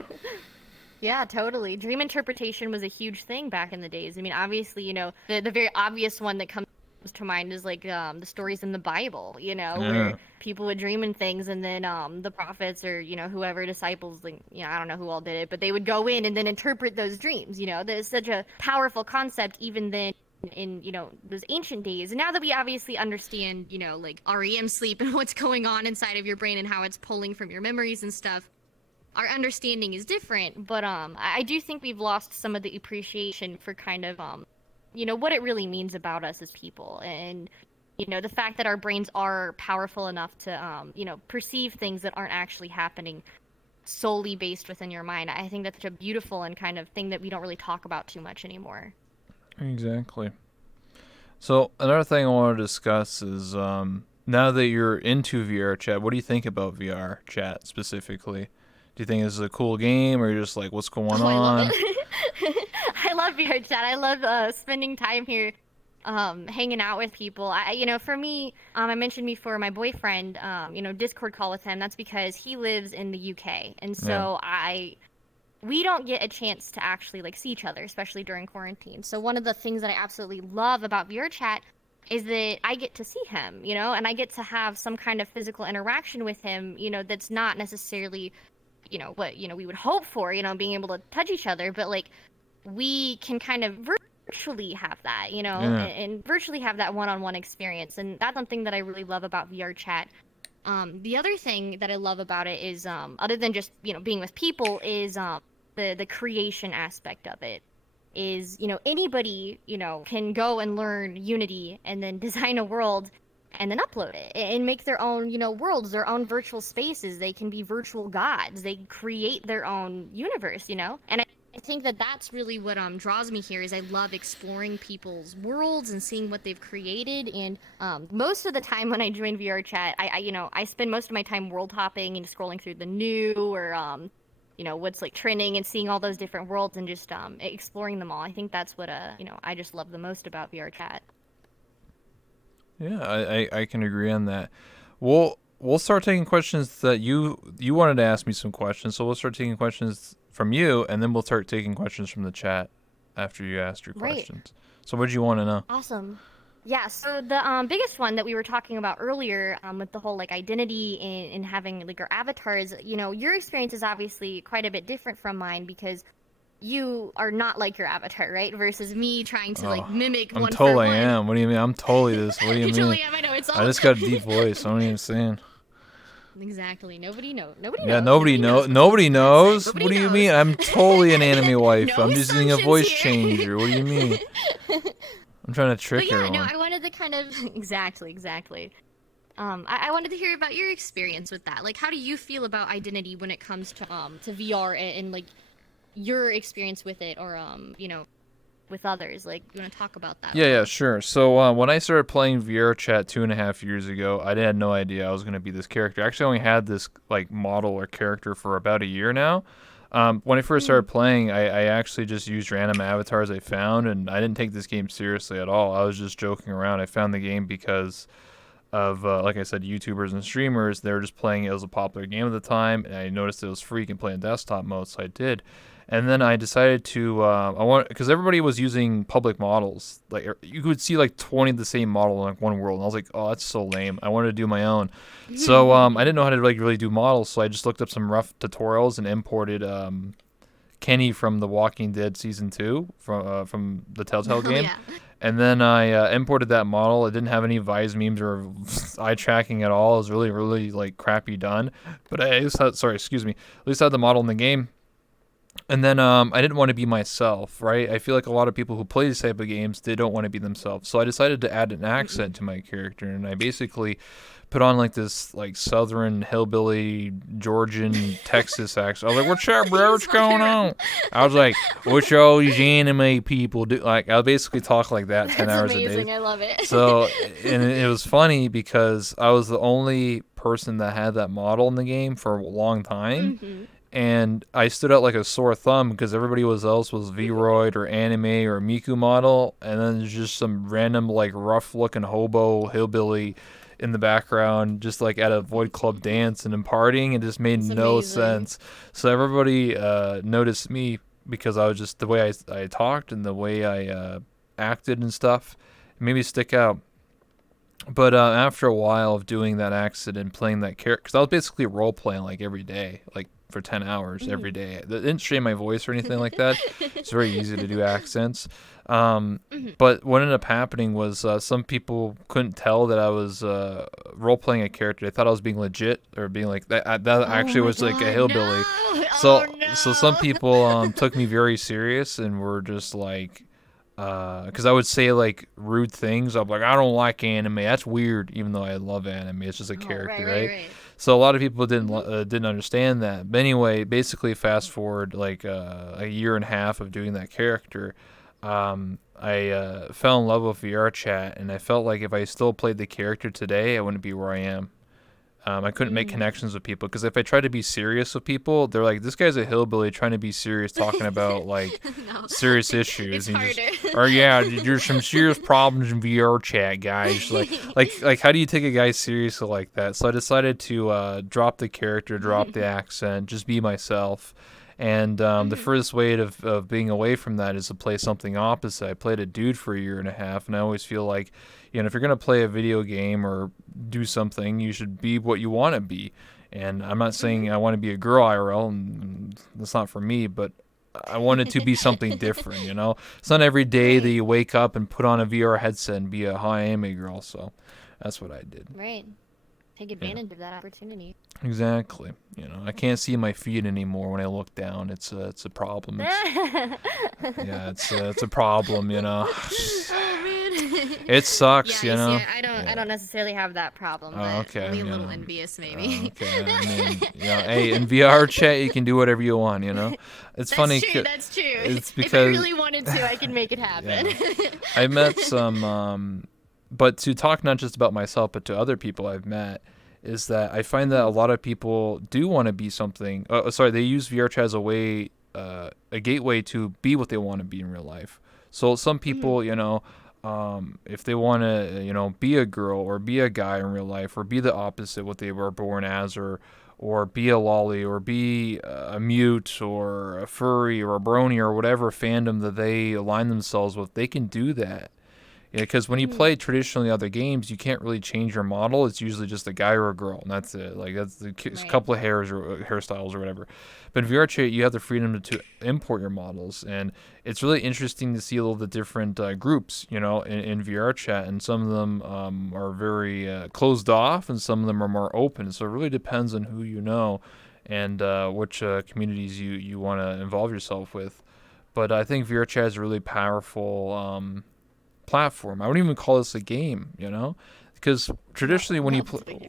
Yeah, totally. Dream interpretation was a huge thing back in the days. I mean, obviously, the very obvious one that comes to mind is like the stories in the Bible, where Yeah. people would dream in things, and then the prophets, or whoever disciples, like I don't know who all did it, but they would go in and then interpret those dreams. That is such a powerful concept even then in those ancient days. And now that we obviously understand, like REM sleep and what's going on inside of your brain and how it's pulling from your memories and stuff, our understanding is different. But I do think we've lost some of the appreciation for kind of what it really means about us as people. And the fact that our brains are powerful enough to perceive things that aren't actually happening solely based within your mind. I think that's such a beautiful and kind of thing that we don't really talk about too much anymore. Exactly. So another thing I want to discuss is now that you're into VR chat, what do you think about VR chat specifically? Do you think this is a cool game, or you're just like, what's going Oh, I love on? it. I love VR chat. I love spending time here, hanging out with people. For me, I mentioned before my boyfriend, Discord call with him. That's because he lives in the UK, and Yeah. so we don't get a chance to actually like see each other, especially during quarantine. So one of the things that I absolutely love about VR chat is that I get to see him, and I get to have some kind of physical interaction with him, that's not necessarily what we would hope for, being able to touch each other, but like we can kind of virtually have that, you know, Yeah. and virtually have that one-on-one experience. And that's something that I really love about VR chat. The other thing that I love about it is, other than just, you know, being with people, is the creation aspect of it. Is, you know, anybody, you know, can go and learn Unity and then design a world and then upload it and make their own, you know, worlds, their own virtual spaces. They can be virtual gods. They create their own universe, you know? And I think that that's really what draws me here is I love exploring people's worlds and seeing what they've created. And most of the time when I join VR chat, I you know, I spend most of my time world hopping and scrolling through the new or you know, what's like trending and seeing all those different worlds and just exploring them all. I think that's what you know, I just love the most about VR chat. Yeah, I can agree on that. We'll start taking questions that you wanted to ask me some questions, so we'll start taking questions from you, and then we'll start taking questions from the chat after you asked your Right. questions. So what do you want to know? Awesome. Yeah, so the biggest one that we were talking about earlier, with the whole like identity and having like our avatars, you know, your experience is obviously quite a bit different from mine because you are not like your avatar, right? Versus me trying to like Oh, mimic I'm one for totally one. am. What do you mean? I'm totally this. What do you You mean? totally am. I know it's I all just got a deep voice. I don't even saying. exactly. Nobody knows. Nobody Yeah, knows. nobody Nobody knows know. what the Nobody internet said. knows. Nobody What do you knows. mean? I'm totally an anime wife. No I'm just using a assumptions voice here. changer. What do you mean? I'm trying to But trick yeah, no, everyone. I wanted to kind of exactly. I wanted to hear about your experience with that. Like, how do you feel about identity when it comes to VR and like your experience with it, or you know, with others? Like, you want to talk about that a Yeah, little? sure. So when I started playing VR Chat 2.5 years ago, I had no idea I was going to be this character. I actually only had this like model or character for about a year now. When I first started Mm, playing, I actually just used random avatars I found, and I didn't take this game seriously at all. I was just joking around. I found the game because of like I said, YouTubers and streamers. They were just playing it. It was a popular game at the time, and I noticed it was free. You can play in desktop mode, so I did. And then I decided to I want because everybody was using public models. Like you could see like 20 of the same model in like one world, and I was like, oh, that's so lame. I wanted to do my own. So I didn't know how to like really do models, so I just looked up some rough tutorials and imported Kenny from The Walking Dead season 2 from the Telltale oh game, yeah. and then I imported that model. It didn't have any Vise memes or eye tracking at all. It was really like crappy done. But I at least had, sorry, excuse me. At least I had the model in the game. And then I didn't want to be myself, right? I feel like a lot of people who play these type of games, they don't want to be themselves. So I decided to add an accent to my character, and I basically put on like this like southern hillbilly Georgian Texas accent. I was like, "What's up, bro? You What's spun going around. on?" I was like, "What's all these anime people do?" Like I basically talk like that ten That's hours a day. amazing. I love it. So and it was funny because I was the only person that had that model in the game for a long time, hmm and I stood out like a sore thumb because everybody else was Vroid or Anime or Miku model, and then there's just some random like rough looking hobo hillbilly in the background, just like at a Void Club dance and partying. It just made It's no amazing. sense. So everybody noticed me because I was just the way I talked and the way I acted and stuff. It made me stick out. But after a while of doing that accent and playing that character, because I was basically role playing like every day, like for 10 hours every hmm day. It didn't strain my voice or anything like that. It's very easy to do accents. hmm But what ended up happening was some people couldn't tell that I was role playing a character. They thought I was being legit or being like that. That Oh actually my was like a god, no! hillbilly. Oh So some no! people took me very serious and were just like, because I would say like rude things. I'm like, I don't like anime. That's weird, even though I love anime. It's just a Oh, character, right, right, right? right. So a lot of people hmm didn't understand that. But anyway, basically, fast forward like a year and a half of doing that character, I fell in love with VR chat, and I felt like if I still played the character today, I wouldn't be where I am. I couldn't make Mm. connections with people because if I tried to be serious with people, they're like, "This guy's a hillbilly trying to be serious, talking about like no, serious issues." it's And you just, harder. or yeah, there's some serious problems in VR chat, guys. Like, how do you take a guy seriously like that? So I decided to drop the character, drop the accent, just be myself. And the Mhm. furthest way of being away from that is to play something opposite. I played a dude for a year and a half, and I always feel like, if you're gonna play a video game or do something, you should be what you want to be. And I'm not Mhm. saying I want to be a girl IRL, and that's not for me. But I want it to be something different, you know? It's not every day that Right. you wake up and put on a VR headset and be a high anime girl, so that's what I did. Right. Take Yeah, advantage of that opportunity. exactly. You know, I can't see my feet anymore when I look down. It's a problem. Yeah, it's a problem, you know. Oh man. It sucks, Yeah, you you see, know. I Yeah. don't necessarily have that problem, Oh, but okay, only a you little know. envious maybe. Okay, I mean, you know, hey, in VR chat you can do whatever you want, you know. It's That's funny. true, that's true. It's If I because really wanted to, I could make it happen. yeah, I met some. But to talk not just about myself, but to other people I've met, is that I find that a Mhm. lot of people do want to be something. Sorry, they use VR chat as a way, a gateway to be what they want to be in real life. So some Mhm. people, you know, if they want to, you know, be a girl or be a guy in real life or be the opposite what they were born as, or be a lolly or be a mute or a furry or a brony or whatever fandom that they align themselves with, they can do that. Yeah, because when you Mhm. play traditionally other games, you can't really change your model. It's usually just a guy or a girl, and that's it. Like that's the Right. couple of hairs or hairstyles or whatever. But in VR chat, you have the freedom to import your models, and it's really interesting to see all the different groups, you know, in VR chat. And some of them are very closed off, and some of them are more open. So it really depends on who you know, and which communities you want to involve yourself with. But I think VR chat is a really powerful. Platform. I wouldn't even call this a game, you know, because No, traditionally when no, you that's play, a big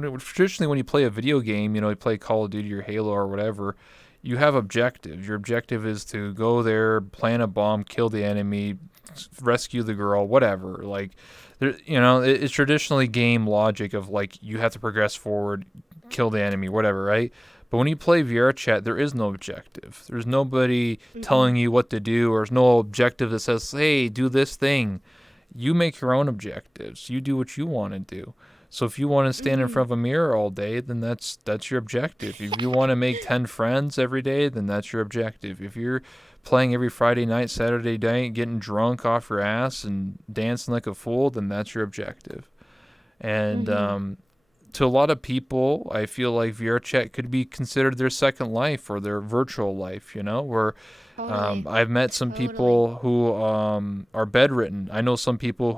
difference. traditionally when you play a video game, you know, you play Call of Duty or Halo or whatever, you have objectives. Your objective is to go there, plant a bomb, kill the enemy, rescue the girl, whatever. Like, there, you know, it's traditionally game logic of like you have to progress forward, kill the enemy, whatever, right? But when you play VR chat, there is no objective. There's nobody Mm-mm. telling you what to do, or there's no objective that says, "Hey, do this thing." You make your own objectives. You do what you want to do. So if you want to stand in Mhm. front of a mirror all day, then that's your objective. If you want to make 10 friends every day, then that's your objective. If you're playing every Friday night, Saturday night, getting drunk off your ass and dancing like a fool, then that's your objective. And Mhm. to a lot of people, I feel like VR chat could be considered their second life or their virtual life, you know, where Totally. I've met some Totally. people who are bedridden. I know some people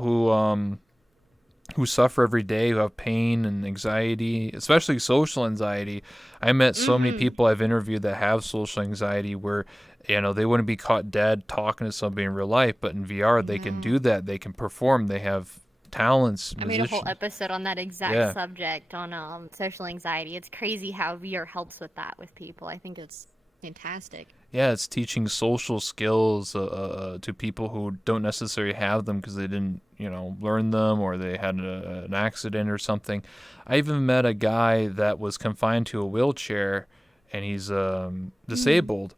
who suffer every day, who have pain and anxiety, especially social anxiety. I met so many Mhm. people I've interviewed that have social anxiety where, you know, they wouldn't be caught dead talking to somebody in real life, but in VR they can No. do that. They can perform. They have talents, I made a whole musician. episode on that exact Yeah. subject on social anxiety. It's crazy how VR helps with that with people. I think it's fantastic. Yeah, it's teaching social skills to people who don't necessarily have them because they didn't, you know, learn them or they had an accident or something. I even met a guy that was confined to a wheelchair, and he's Mhm. disabled,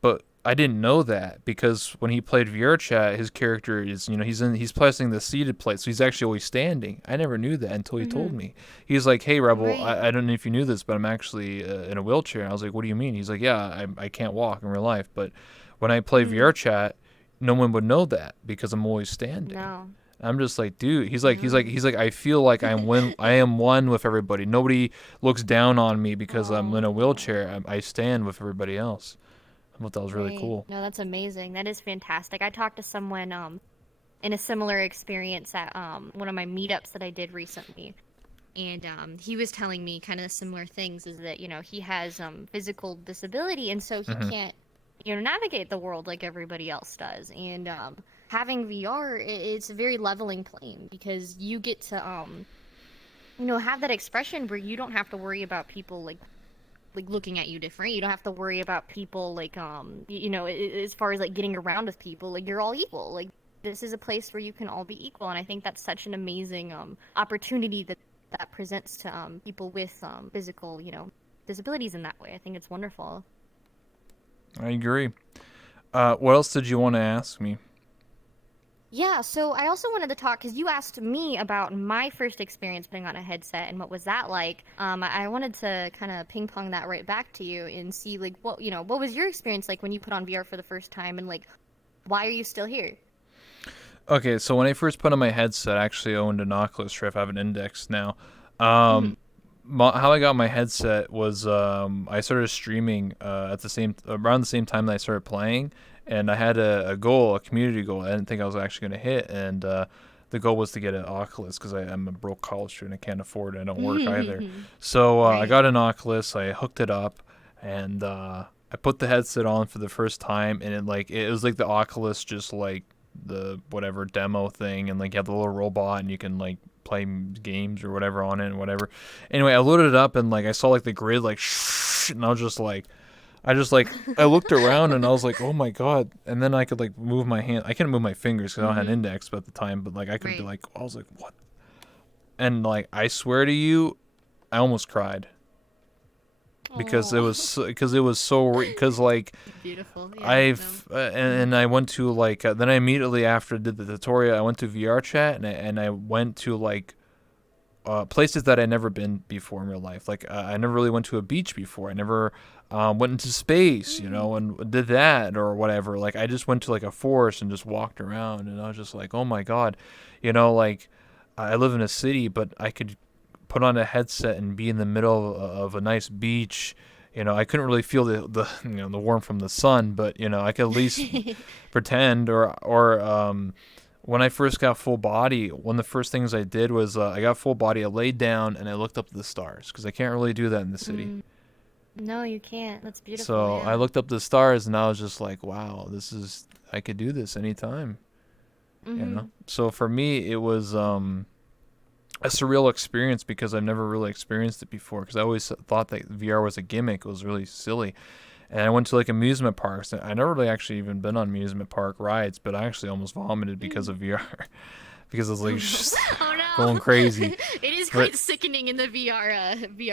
but I didn't know that because when he played VR chat, his character is, you know, he's pressing the seated plate, so he's actually always standing. I never knew that until he told Mhm. me. He's like, "Hey, Rebel, Right. I don't know if you knew this, but I'm actually in a wheelchair." And I was like, "What do you mean?" He's like, "Yeah, I can't walk in real life, but when I play VR Mhm. chat, no one would know that because I'm always standing." No. I'm just like, dude. No. He's like. I feel like I am one with everybody. Nobody looks down on me because I'm in a Oh. wheelchair. I stand with everybody else. I thought that was really Right. cool. No, that's amazing. That is fantastic. I talked to someone in a similar experience at one of my meetups that I did recently. And he was telling me kind of similar things is that, he has physical disability and so he Hmm. can't, navigate the world like everybody else does. And having VR, it's a very leveling plane because you get to have that expression where you don't have to worry about people like looking at you different. You don't have to worry about people like as far as like getting around with people, like you're all equal. Like this is a place where you can all be equal, and I think that's such an amazing opportunity that presents to people with physical, disabilities in that way. I think it's wonderful. I agree. What else did you want to ask me? Yeah, so I also wanted to talk because you asked me about my first experience putting on a headset and what was that like. I wanted to kind of ping pong that right back to you and see like what was your experience like when you put on VR for the first time and like why are you still here? Okay, so when I first put on my headset, I actually owned an Oculus Rift. I have an Index now. Hmm. how I got my headset was I started streaming at the same around the same time that I started playing, and I had a goal, a community goal. I didn't think I was actually going to hit, and the goal was to get an Oculus because I'm a broke college student. I can't afford it. I don't work either. So I Right. got an Oculus. I hooked it up, and I put the headset on for the first time, and it was like the Oculus, just like the whatever demo thing, and like you have the little robot, and you can like play games or whatever on it and whatever. Anyway, I loaded it up and like I saw like the grid like and I was just like I looked around and I was like, oh my god! And then I could like move my hand. I couldn't move my fingers because I don't have an Hmm. index at the time, but like I could be Right. like, I was like, what? And like I swear to you, I almost cried because Oh. it was so because like Beautiful. Yeah. No. I've and I went to like then I immediately after did the tutorial I went to VR chat and I went to like places that I'd never been before in real life. Like I never really went to a beach before. I never went into space, you Mm. know, and did that or whatever. Like I just went to like a forest and just walked around, and I was just like, oh my god, you know, like I live in a city, but I could put on a headset and be in the middle of a nice beach. You know, I couldn't really feel the you know the warmth from the sun, but you know, I could at least pretend or when I first got full body, one of the first things I did was I got full body. I laid down and I looked up at the stars because I can't really do that in the city. Mm. No, you can't. That's beautiful. So I Yeah. looked up the stars and I was just like, wow, I could do this anytime, you know. Mhm. So for me, it was a surreal experience because I've never really experienced it before. Because I always thought that VR was a gimmick. It was really silly. And I went to like amusement parks. I never really actually even been on amusement park rides, but I actually almost vomited because Mm. of VR because I was like Oh no. just Oh going no. crazy. It is But quite sickening in the VR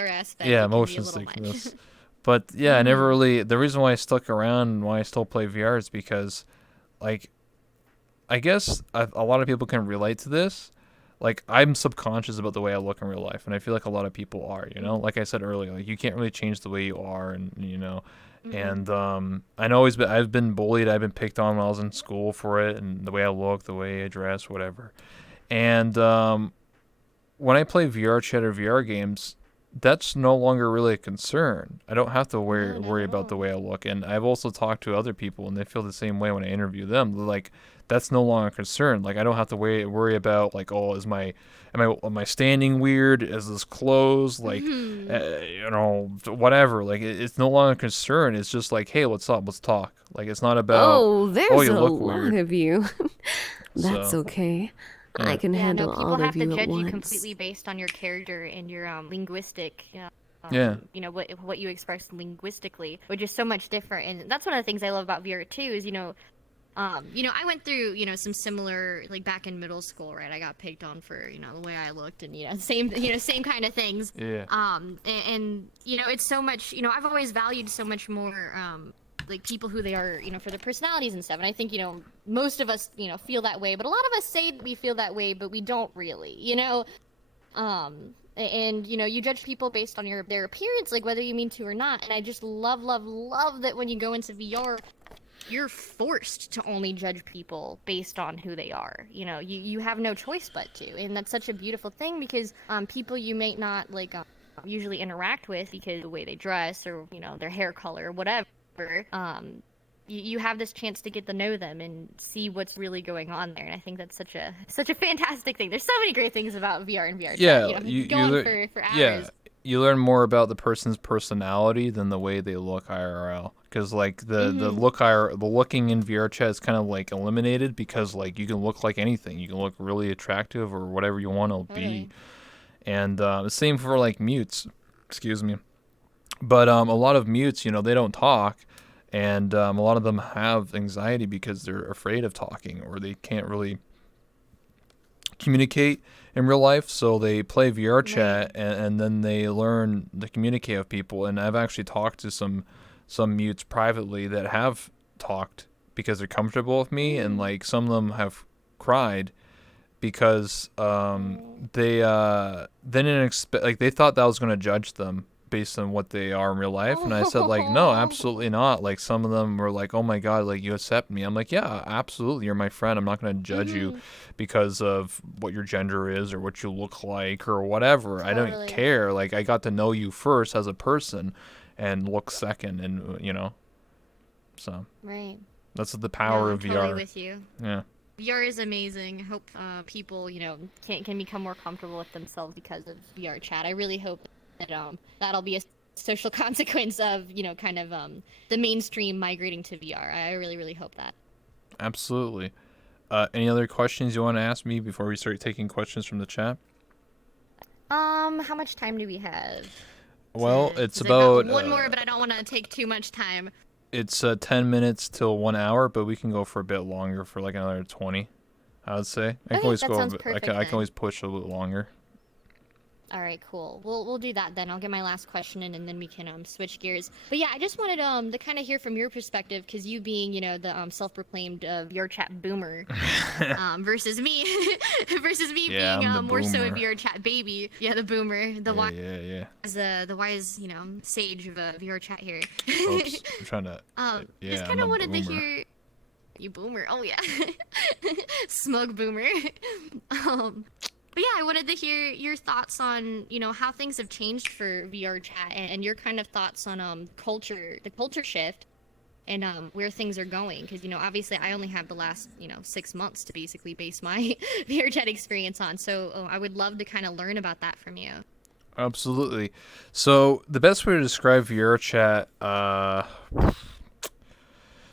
aspect. yeah, It can be a motion little much. sickness. But yeah, I never Mhm. really. The reason why I stuck around and why I still play VR is because, like, I guess a lot of people can relate to this. Like, I'm subconscious about the way I look in real life, and I feel like a lot of people are. You know, Mhm. like I said earlier, like you can't really change the way you are, and you know, Mhm. and I know I've been bullied. I've been picked on when I was in school for it, and the way I look, the way I dress, whatever. And when I play VR chat or VR games, that's no longer really a concern. I don't have to No, not worry at about the all. way I look. And I've also talked to other people, and they feel the same way when I interview them. They're like, that's no longer a concern. Like I don't have to worry about like, oh, am I standing weird? Is this closed? Like, Mhm. you know, whatever. Like it's no longer a concern. It's just like, hey, what's up? Let's talk. Like it's not about, Oh, oh, there's you a look lot weird. of you. That's So okay. I yeah, can Yeah, no, handle people all of have to you at judge you once. completely based on your character and your linguistic, yeah, what you express linguistically, which is so much different. And that's one of the things I love about VR too is, I went through, some similar like back in middle school, right? I got picked on for, the way I looked and same kind of things. yeah, It's so much, I've always valued so much more like people who they are, for their personalities and stuff. And I think, most of us, feel that way, but a lot of us say we feel that way, but we don't really, and you judge people based on their appearance, like whether you mean to or not. And I just love, love, love that when you go into VR, you're forced to only judge people based on who they are. You have no choice but to, and that's such a beautiful thing because people you may not like usually interact with because the way they dress or their hair color or whatever. You have this chance to get to know them and see what's really going on there, and I think that's such a fantastic thing. There's so many great things about VR and VR chat. yeah. We could go on for Yeah, hours. you learn more about the person's personality than the way they look IRL. Because like Mhm. the looking in VR chat is kind of like eliminated because like you can look like anything. You can look really attractive or whatever you want to be. Totally. And the same for like mutes. Excuse me. But a lot of mutes, you know, they don't talk, and a lot of them have anxiety because they're afraid of talking or they can't really communicate in real life. So they play VR Right. chat and then they learn to communicate with people. And I've actually talked to some mutes privately that have talked because they're comfortable with me, and Mm. like some of them have cried because Oh. they didn't expect, like they thought that I was gonna judge them based on what they are in real life. And I said, like, no, absolutely not. Like, some of them were like, oh my God, like, you accept me. I'm like, yeah, absolutely. You're my friend. I'm not going to judge you because of what your gender is or what you look like or whatever. I don't Totally. care. Like, I got to know you first as a person and look second. And, so Right. that's the No, power I'm of totally VR. with you. Yeah. VR is amazing. Hope people, Can become more comfortable with themselves because of VR chat. I really hope that that'll be a social consequence of kind of the mainstream migrating to VR. I really really hope that. Absolutely. Any other questions you want to ask me before we start taking questions from the chat? How much time do we have? Well, it's 'cause I've got about one more, but I don't want to take too much time. it's 10 minutes till 1 hour, but we can go for a bit longer for like another 20. I would say I can Okay, always that go. sounds I perfect can then. always push a little longer. All right, cool. We'll do that then. I'll get my last question in, and then we can switch gears. But yeah, I just wanted to kind of hear from your perspective, because you being the self-proclaimed VR chat boomer. Versus me, Yeah, being I'm the more so a boomer. VR chat baby. Yeah, the boomer, the wise, Yeah. the wise, sage of VR chat here. Oops, I'm trying to. Yeah, Just I'm kind a of wanted to boomer. hear you boomer. Oh yeah, smug boomer. But yeah, I wanted to hear your thoughts on how things have changed for VR chat and your kind of thoughts on the culture shift, and where things are going, because obviously I only have the last 6 months to basically base my VR chat experience on, so I would love to kind of learn about that from you. Absolutely. So the best way to describe VR chat,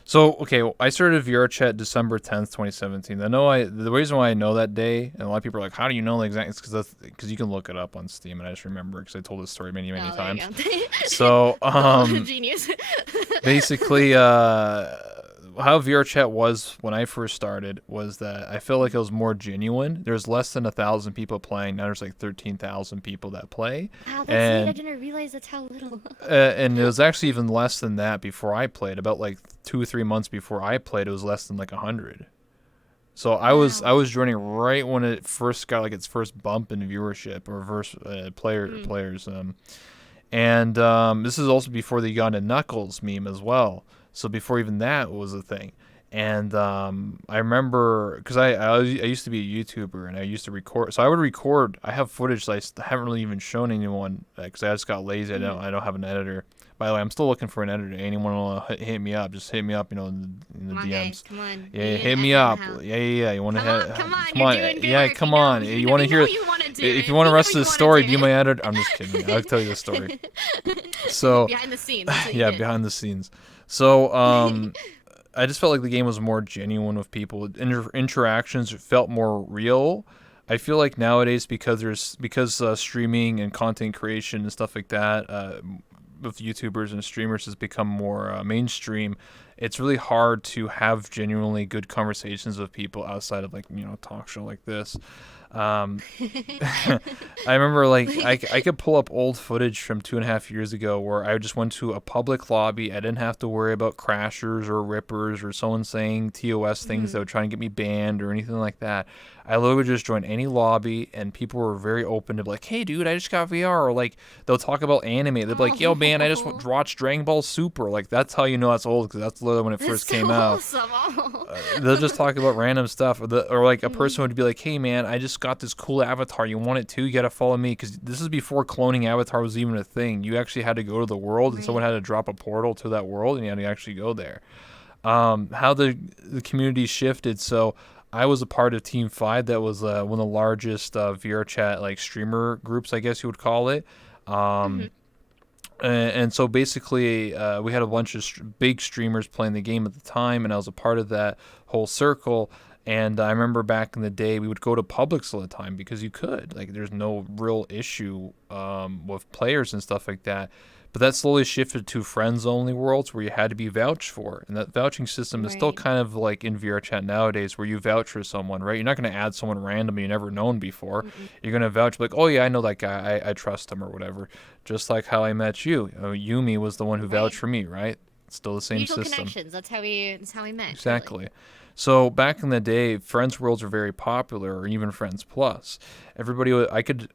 so okay, I started VR chat December 10th, 2017. The reason why I know that day, and a lot of people are like, how do you know the exact? It's because you can look it up on Steam, and I just remember because I told this story many Oh, there times. you go. So Genius. basically, how VR chat was when I first started was that I feel like it was more genuine. There's less than 1,000 people playing. Now there's like 13,000 people that play. Wow, that's And neat. I didn't realize that's how little. and it was actually even less than that before I played. About like 2 or 3 months before I played, it was less than like 100. So I was joining right when it first got like its first bump in viewership or players. And this is also before the Uganda Knuckles meme as well. So before even that was a thing. And I remember because I used to be a YouTuber and I used to record. So I would record. I have footage that I haven't really even shown anyone because I just got lazy. I don't have an editor. By the way, I'm still looking for an editor. Anyone want to hit me up? Just hit me up. In the Come on, DMs. guys, come on. Yeah, You need hit an me editor in up. the house. Yeah. You want to Come on, come you're on. doing good Yeah, work. come We know- on. we You know- want to we know hear? you wanna do If it. you want the We know rest of you the wanna story, do be it. my editor. I'm just kidding. I'll tell you the story. So Behind the scenes. That's what you yeah, did. behind the scenes. So I just felt like the game was more genuine with people. Interactions felt more real. I feel like nowadays because streaming and content creation and stuff like that with YouTubers and streamers has become more mainstream. It's really hard to have genuinely good conversations with people outside of like a talk show like this. I remember like I could pull up old footage from 2.5 years ago where I just went to a public lobby. I didn't have to worry about crashers or rippers or someone saying TOS things that would try and get me banned or anything like that. I literally just joined any lobby and people were very open to be like, hey dude, I just got VR, or like they'll talk about anime. They'll be like, yo man, I just watched Dragon Ball Super. Like that's how you know that's old because that's literally when it first came out. Awesome. They'll just talk about random stuff, or like a person would be like, "Hey man, I just got this cool avatar. You want it too? You gotta follow me." Because this is before cloning avatar was even a thing. You actually had to go to the world, and someone had to drop a portal to that world, and you had to actually go there. How the community shifted. So I was a part of Team 5. That was one of the largest VR chat like streamer groups, I guess you would call it. And so basically, we had a bunch of big streamers playing the game at the time, and I was a part of that whole circle. And I remember back in the day, we would go to Publix all the time because you could. Like, there's no real issue with players and stuff like that. But that slowly shifted to friends-only worlds where you had to be vouched for. And that vouching system is still Right. kind of like in VR chat nowadays where you vouch for someone, right? You're not going to add someone random you never known before. You're going to vouch like, oh, yeah, I know that guy. I trust him or whatever. Just like how I met you. Yumi was the one who vouched Right. for me, right? It's still the same Mutual system. connections. That's how we met. Exactly. So back in the day, Friends Worlds were very popular, or even Friends Plus. I could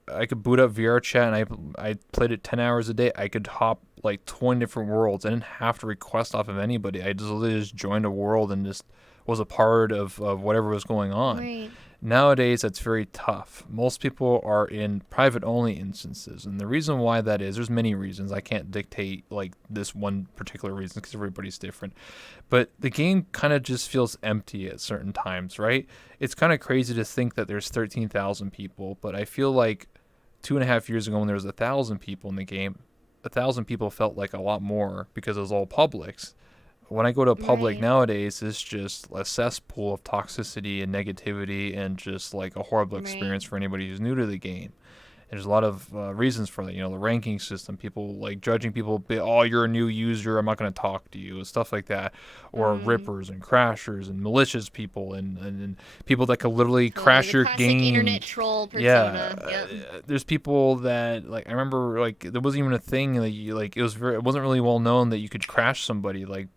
boot up VR Chat, and I played it 10 hours a day. I could hop like 20 different worlds. I didn't have to request off of anybody. I just literally just joined a world and just was a part of whatever was going on. Right. Nowadays, that's very tough. Most people are in private only instances, and the reason why that is, there's many reasons. I can't dictate like this one particular reason because everybody's different. But the game kind of just feels empty at certain times, right? It's kind of crazy to think that there's 13,000 people, but I feel like 2.5 years ago when there was 1,000 people in the game, 1,000 people felt like a lot more because it was all publics. When I go to a public Right. nowadays, it's just a cesspool of toxicity and negativity and just like a horrible Right. experience for anybody who's new to the game. And there's a lot of reasons for that. The ranking system, people like judging people, oh, you're a new user, I'm not going to talk to you, and stuff like that. Or Mm. rippers and crashers and malicious people and people that could literally Totally. crash The your classic game. internet troll Yeah, persona. Yep. there's people that like I remember like there wasn't even a thing that it wasn't really well known that you could crash somebody like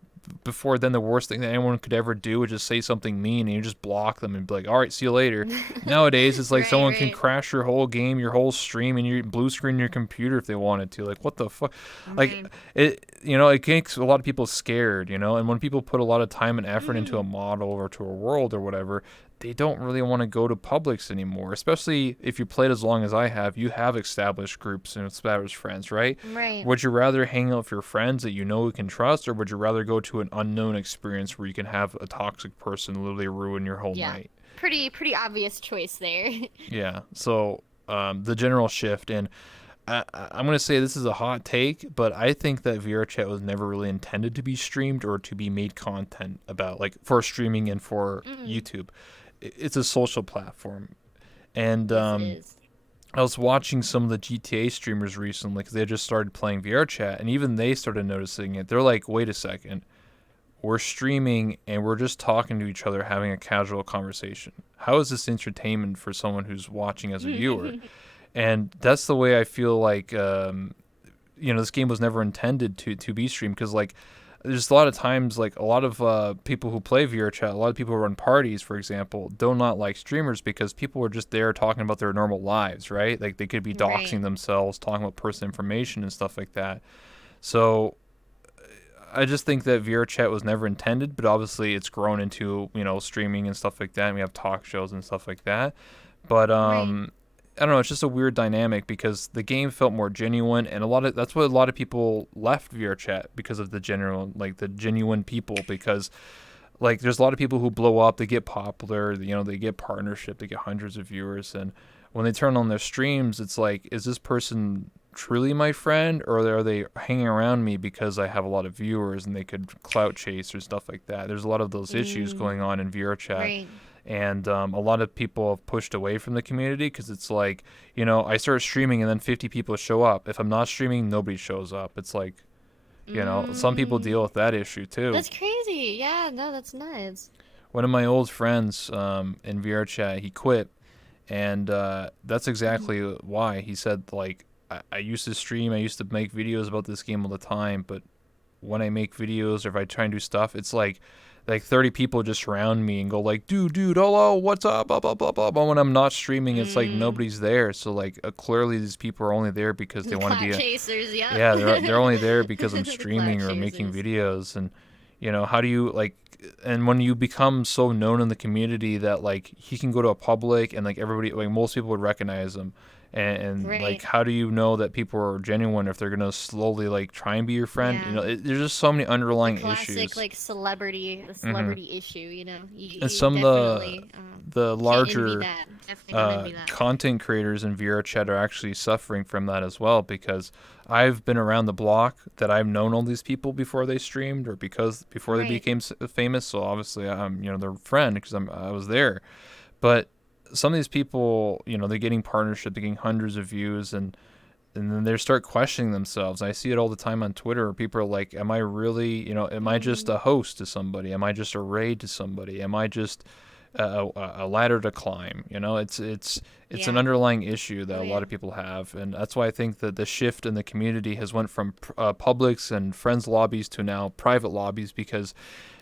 before then. The worst thing that anyone could ever do would just say something mean and you just block them and be like, all right, see you later. Nowadays it's like Right. someone can Right. crash your whole game, your whole stream, and your blue screen your computer if they wanted to. Like what the fuck? Like Right. it makes a lot of people scared, and when people put a lot of time and effort into a Mm. model or to a world or whatever, they don't really want to go to publics anymore. Especially if you played as long as I have, you have established groups and established friends, right? Right. Would you rather hang out with your friends that you know you can trust, or would you rather go to an unknown experience where you can have a toxic person literally ruin your whole Yeah. night? Pretty obvious choice there. Yeah. So the general shift, and I'm going to say this is a hot take, but I think that VRChat was never really intended to be streamed or to be made content about, like for streaming and for Mm. YouTube. It's a social platform. And Yes, it is. I was watching some of the GTA streamers recently because they just started playing VRChat, and even they started noticing it. They're like, wait a second. We're streaming and we're just talking to each other, having a casual conversation. How is this entertainment for someone who's watching as a viewer? And that's the way I feel like this game was never intended to be streamed, because like there's a lot of times like a lot of people who play VRChat, a lot of people who run parties, for example, do not like streamers because people are just there talking about their normal lives, right? Like they could be doxing Right. themselves, talking about personal information and stuff like that. So I just think that VRChat was never intended, but obviously it's grown into streaming and stuff like that. And we have talk shows and stuff like that. But Right. I don't know. It's just a weird dynamic because the game felt more genuine, and that's what a lot of people left VRChat because of the genuine people. Because like there's a lot of people who blow up, they get popular, they get partnership, they get hundreds of viewers, and when they turn on their streams, it's like, is this person truly my friend, or are they hanging around me because I have a lot of viewers and they could clout chase or stuff like that? There's a lot of those issues going Mm. on in VRChat, Right. and a lot of people have pushed away from the community because it's like, I start streaming and then 50 people show up. If I'm not streaming, nobody shows up. It's like, some people deal Mm. with that issue too. That's crazy. Yeah. No, that's nuts. One of my old friends in VRChat, he quit, and that's exactly why. He said, like, I used to stream, I used to make videos about this game all the time, but when I make videos or if I try and do stuff, it's like 30 people just surround me and go like, dude, hello, what's up, blah, blah, blah, blah. But when I'm not streaming, it's like Mm. nobody's there. So like clearly these people are only there because they want to Clout be chasers. Yep. yeah, they're only there because I'm The streaming clout or making chasers. videos. And how do you like, and when you become so known in the community that like he can go to a public and like everybody, like most people would recognize him, and like Right. how do you know that people are genuine if they're gonna slowly like try and be your friend? Yeah. There's just so many The underlying classic issues. like celebrity, the celebrity issue. You And some of definitely the can't envy larger that. Definitely don't envy that. content creators in VRChat are actually suffering from that as well, because I've been around the block that I've known all these people before they streamed or before they Right. became famous. So obviously I'm their friend because I was there. But some of these people, they're getting partnership, they're getting hundreds of views, and then they start questioning themselves. I see it all the time on Twitter where people are like, am I really, am I just Mm. a host to somebody? Am I just a raid to somebody? Am I just a ladder to climb. You know, it's an Yeah. underlying issue that Oh, a yeah. lot of people have, and that's why I think that the shift in the community has went from publics and friends lobbies to now private lobbies, because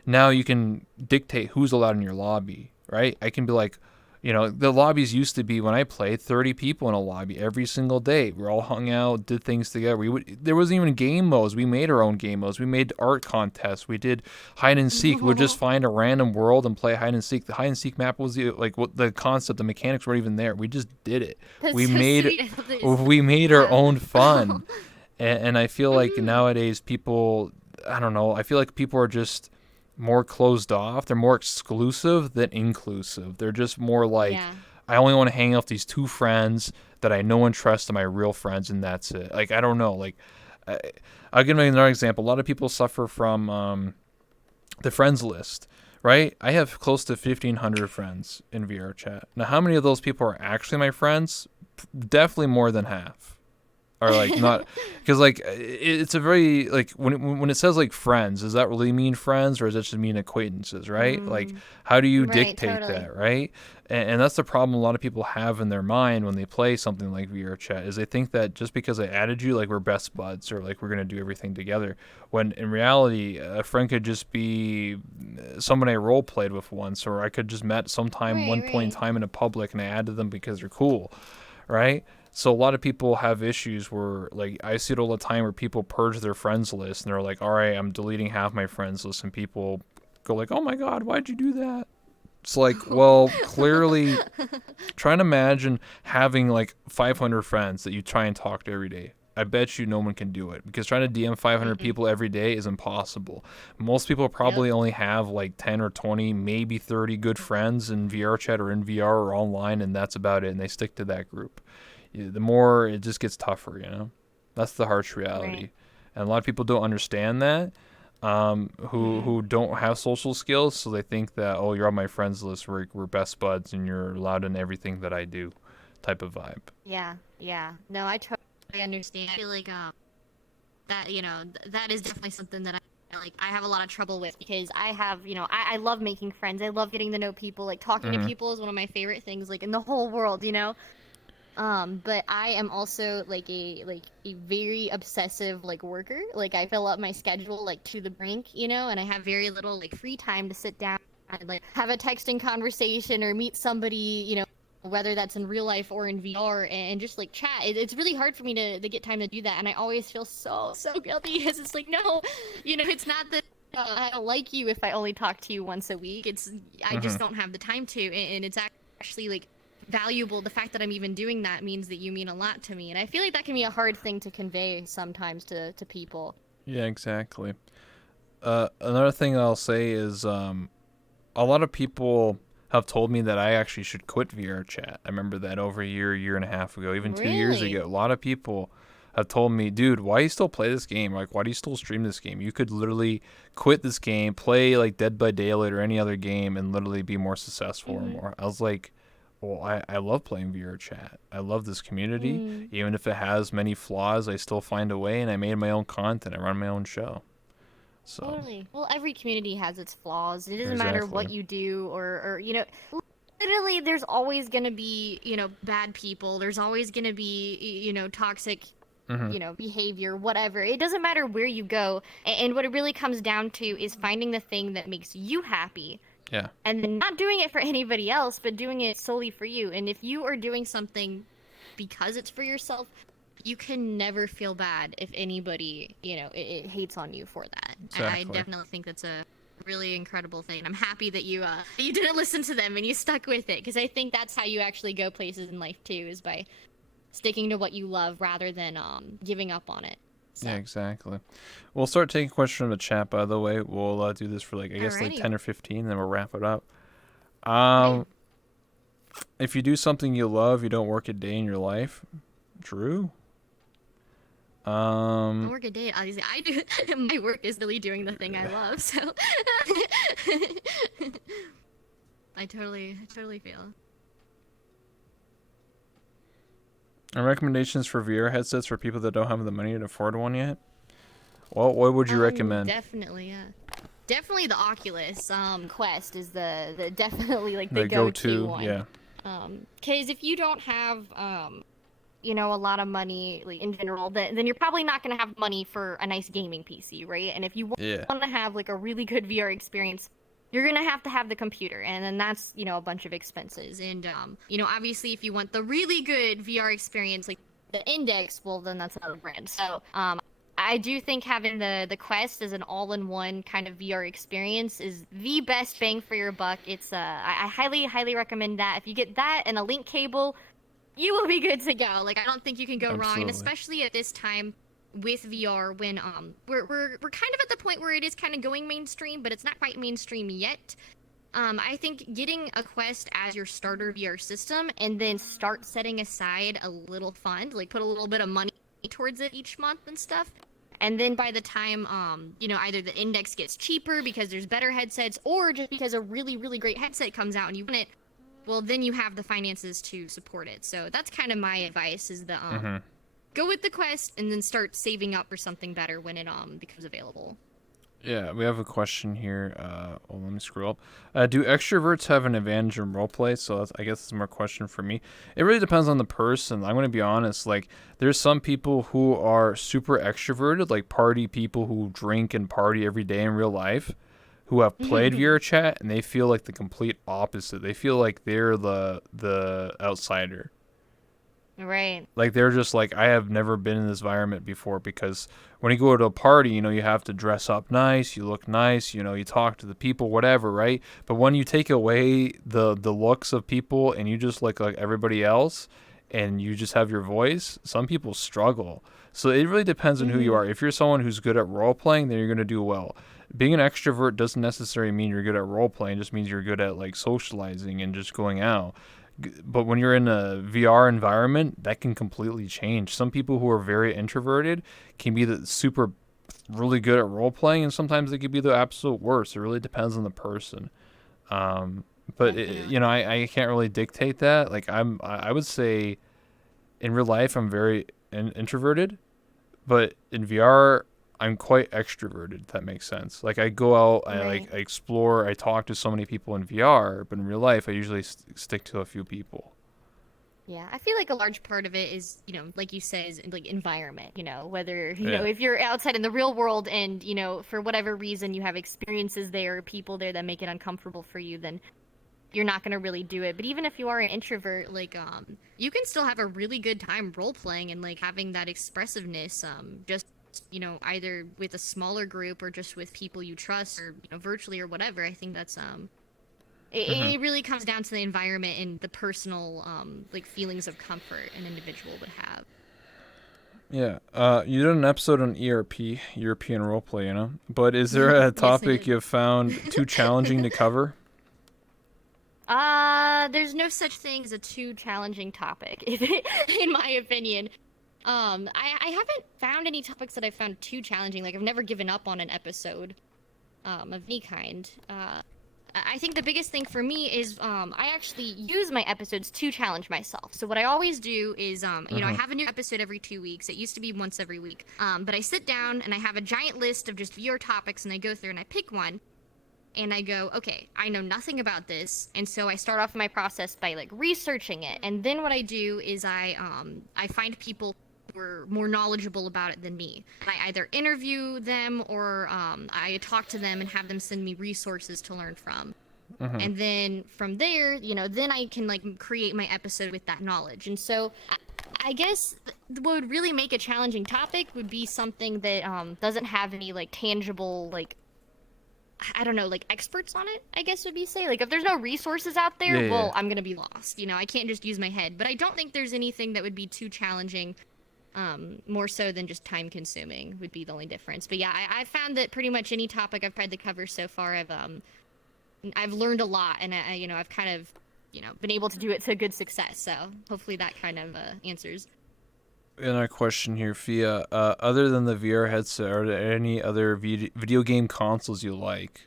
now you can dictate who's allowed in your lobby, right? I can be like, you know, the lobbies used to be, when I played, 30 people in a lobby every single day. We all hung out, did things together. There wasn't even game modes. We made our own game modes. We made art contests. We did hide and seek. We would just find a random world and play hide and seek. The hide and seek map was like what the concept, the mechanics weren't even there. We just did it. That's We so made sweet. I love this. we made our Yeah. own fun. And I feel like Mhm. nowadays people, I don't know, I feel like people are just more closed off. They're more exclusive than inclusive. They're just more like, Yeah. I only want to hang out with these two friends that I know and trust are my real friends, and that's it. Like, I don't know. Like, I, I'll give you another example. A lot of people suffer from the friends list, right? I have close to 1,500 friends in VR chat. Now, how many of those people are actually my friends? Definitely more than half. Or like not, because like it's a very like when it says like friends, does that really mean friends, or does it just mean acquaintances, right? Like, how do you Right, dictate totally. that, right? And that's the problem a lot of people have in their mind when they play something like VR chat, is they think that just because I added you, like we're best buds, or like we're gonna do everything together, when in reality a friend could just be someone I role played with once, or I could just met sometime Right, one point in right. time in a public and I added them because they're cool, right? So a lot of people have issues where, like, I see it all the time where people purge their friends list and they're like, all right, I'm deleting half my friends list, and people go like, oh my god, why'd you do that? It's like, well, clearly, try and imagine having like 500 friends that you try and talk to every day. I bet you no one can do it, because trying to DM 500 Mm-mm. people every day is impossible. Most people Yep. probably only have like 10 or 20, maybe 30 good friends in VR chat or in VR or online, and that's about it, and they stick to that group. The more it just gets tougher, you know. That's the harsh Right. reality, and a lot of people don't understand that. Who Mm-mm. don't have social skills, so they think that, oh, you're on my friends list, we're best buds, and you're allowed in everything that I do, type of vibe. Yeah, yeah. No, I totally I understand. I feel like that that is definitely something that I have a lot of trouble with. because I have, I love making friends. I love getting to know people. Like talking to Hmm. people is one of my favorite things, like in the whole world. But I am also like a very obsessive like worker. Like I fill up my schedule like to the brink, and I have very little like free time to sit down and like have a texting conversation or meet somebody, whether that's in real life or in VR, and just like chat. It's really hard for me to get time to do that, and I always feel so guilty because it's like, no, it's not that I don't like you if I only talk to you once a week. It's I Hmm. just just don't have the time to, and it's actually like valuable. The fact that I'm even doing that means that you mean a lot to me, and I feel like that can be a hard thing to convey sometimes to people. Yeah, exactly. Another thing I'll say is, a lot of people have told me that I actually should quit VR chat. I remember that over a year and a half ago, even 2 years Really? ago. A lot of people have told me, dude, why do you still play this game? Like, why do you still stream this game? You could literally quit this game, play like Dead by Daylight or any other game, and literally be more successful or Mm-hmm. more. I was like, well, I love playing VR chat. I love this community. Mm, Even if it has many flaws, I still find a way, and I made my own content. I run my own show. So, totally. Well, every community has its flaws. It doesn't matter exactly. what you do or literally there's always gonna be, bad people. There's always gonna be toxic. Hmm. behavior, whatever. It doesn't matter where you go. And what it really comes down to is finding the thing that makes you happy. Yeah. And then not doing it for anybody else, but doing it solely for you. And if you are doing Something because it's for yourself, you can never feel bad if anybody it hates on you for that. I Exactly. definitely think that's a really incredible thing. I'm happy that you didn't listen to them and you stuck with it, Because I think that's how you actually go places in life too, is by sticking to what you love rather than giving up on it. So. Yeah, exactly. We'll start taking questions from the chat, by the way. We'll do this for like, I guess, like Alrighty. 10 or 15, then we'll wrap it up. Yeah. If you do something you love, you don't work a day in your life. True. I Um, work a day. I do. My work is really doing the thing I love. So I totally feel. and recommendations for VR headsets for people that don't have the money to afford one yet? Well, what would you recommend? Definitely, yeah. Definitely the Oculus. Quest is the definitely like The the go-to go-to, one. yeah. Because if you don't have you know, a lot of money like, in general, then you're probably not going to have money for a nice gaming PC, right? And if you Yeah. want to have like a really good VR experience, you're going to have the computer, and then that's, you know, a bunch of expenses. And you know, obviously, if you want the really good VR experience, like The Index, well, then that's another brand. So, I do think having the Quest as an all-in-one kind of VR experience is the best bang for your buck. It's I highly recommend that. If you get that and a link cable, you will be good to go. like I don't think you can go wrong, and Absolutely. especially at this time with VR when we're kind of at the point where it is kind of going mainstream, but it's not quite mainstream yet. I think getting a Quest as your starter VR system and then start setting aside a little fund, like put a little bit of money towards it each month and stuff. And then by the time, you know, either the Index gets cheaper because there's better headsets, or just because a really great headset comes out and you want it, well, then you have the finances to support it. So that's kind of my advice: is the go with the Quest and then start saving up for something better when it becomes available. Yeah, we have a question here. Let me scroll up. Do extroverts have an advantage in roleplay? So I guess it's more a question for me. It really depends on the person. I'm going to be honest. Like, there's some people who are super extroverted, like party people who drink and party every day in real life, who have played VR chat, and they feel like the complete opposite. They feel like they're the outsider. Right. Like they're just like, I have never been in this environment before, because when you go to a party, you know, you have to dress up nice, you look nice, you know, you talk to the people, whatever, right? But when you take away the looks of people and you just look like everybody else and you just have your voice, some people struggle. So it really depends on who you are. If you're someone who's good at role playing, then you're going to do well. Being an extrovert doesn't necessarily mean you're good at role playing, it just means you're good at like socializing and just going out. But when you're in a VR environment, that can completely change. Some people who are very introverted can be the super really good at role playing, and sometimes they could be the absolute worst. It really depends on the person. But you know, I can't really dictate that. Like I would say, in real life, I'm very introverted, but in VR, I'm quite extroverted. If that makes sense. Like I go out, Right. I explore, I talk to so many people in VR, but in real life, I usually stick to a few people. Yeah, I feel like a large Part of it is, you know, like you say, is like environment, you know, whether, you Yeah. know, if you're outside in the real world and, you know, for whatever reason you have experiences there, people there that make it uncomfortable for you, then you're not going to really do it. But even if you are an introvert, like you can still have a really good time role playing and like having that expressiveness, just, you know, either with a smaller group or just with people you trust, or, you know, virtually or whatever. I think that's it really comes down to the environment and the personal like feelings of comfort an individual would have. Yeah. You did an episode on ERP, European roleplay, you know. But is there a Yes, I topic did. you've found too challenging to cover? there's no such thing as a too challenging topic, in my opinion. I haven't found any topics that I found too challenging. Like I've never given up on an episode, of any kind. I think the biggest thing for me is I actually use my episodes to challenge myself. So what I always do is you know, I have a new episode every 2 weeks. It used to be once every week. But I sit down and I have a giant list of just VR topics, and I go through and I pick one. And I go, okay, I know nothing about this, and so I start off my process by like researching it. And then what I do is I find people who are more knowledgeable about it than me. I either interview them or I talk to them and have them send me resources to learn from. And then from there, you know, then I can like create my episode with that knowledge. And so I guess what would really make a challenging topic would be something that doesn't have any like tangible like, I don't know, like experts on it, I guess would be say. Like if there's no resources out there, Yeah, well, yeah. I'm gonna be Lost, you know, I can't just use my head. But I don't think there's anything that would be too challenging, more so than just time consuming would be the only difference. But yeah, I found that pretty much any topic I've tried to cover so far, I've learned a lot, and I you know, I've kind of, you know, been able to do it to good success. So hopefully that kind of answers. Another question here, Phia. Other than the VR headset, are there any other video game consoles you like?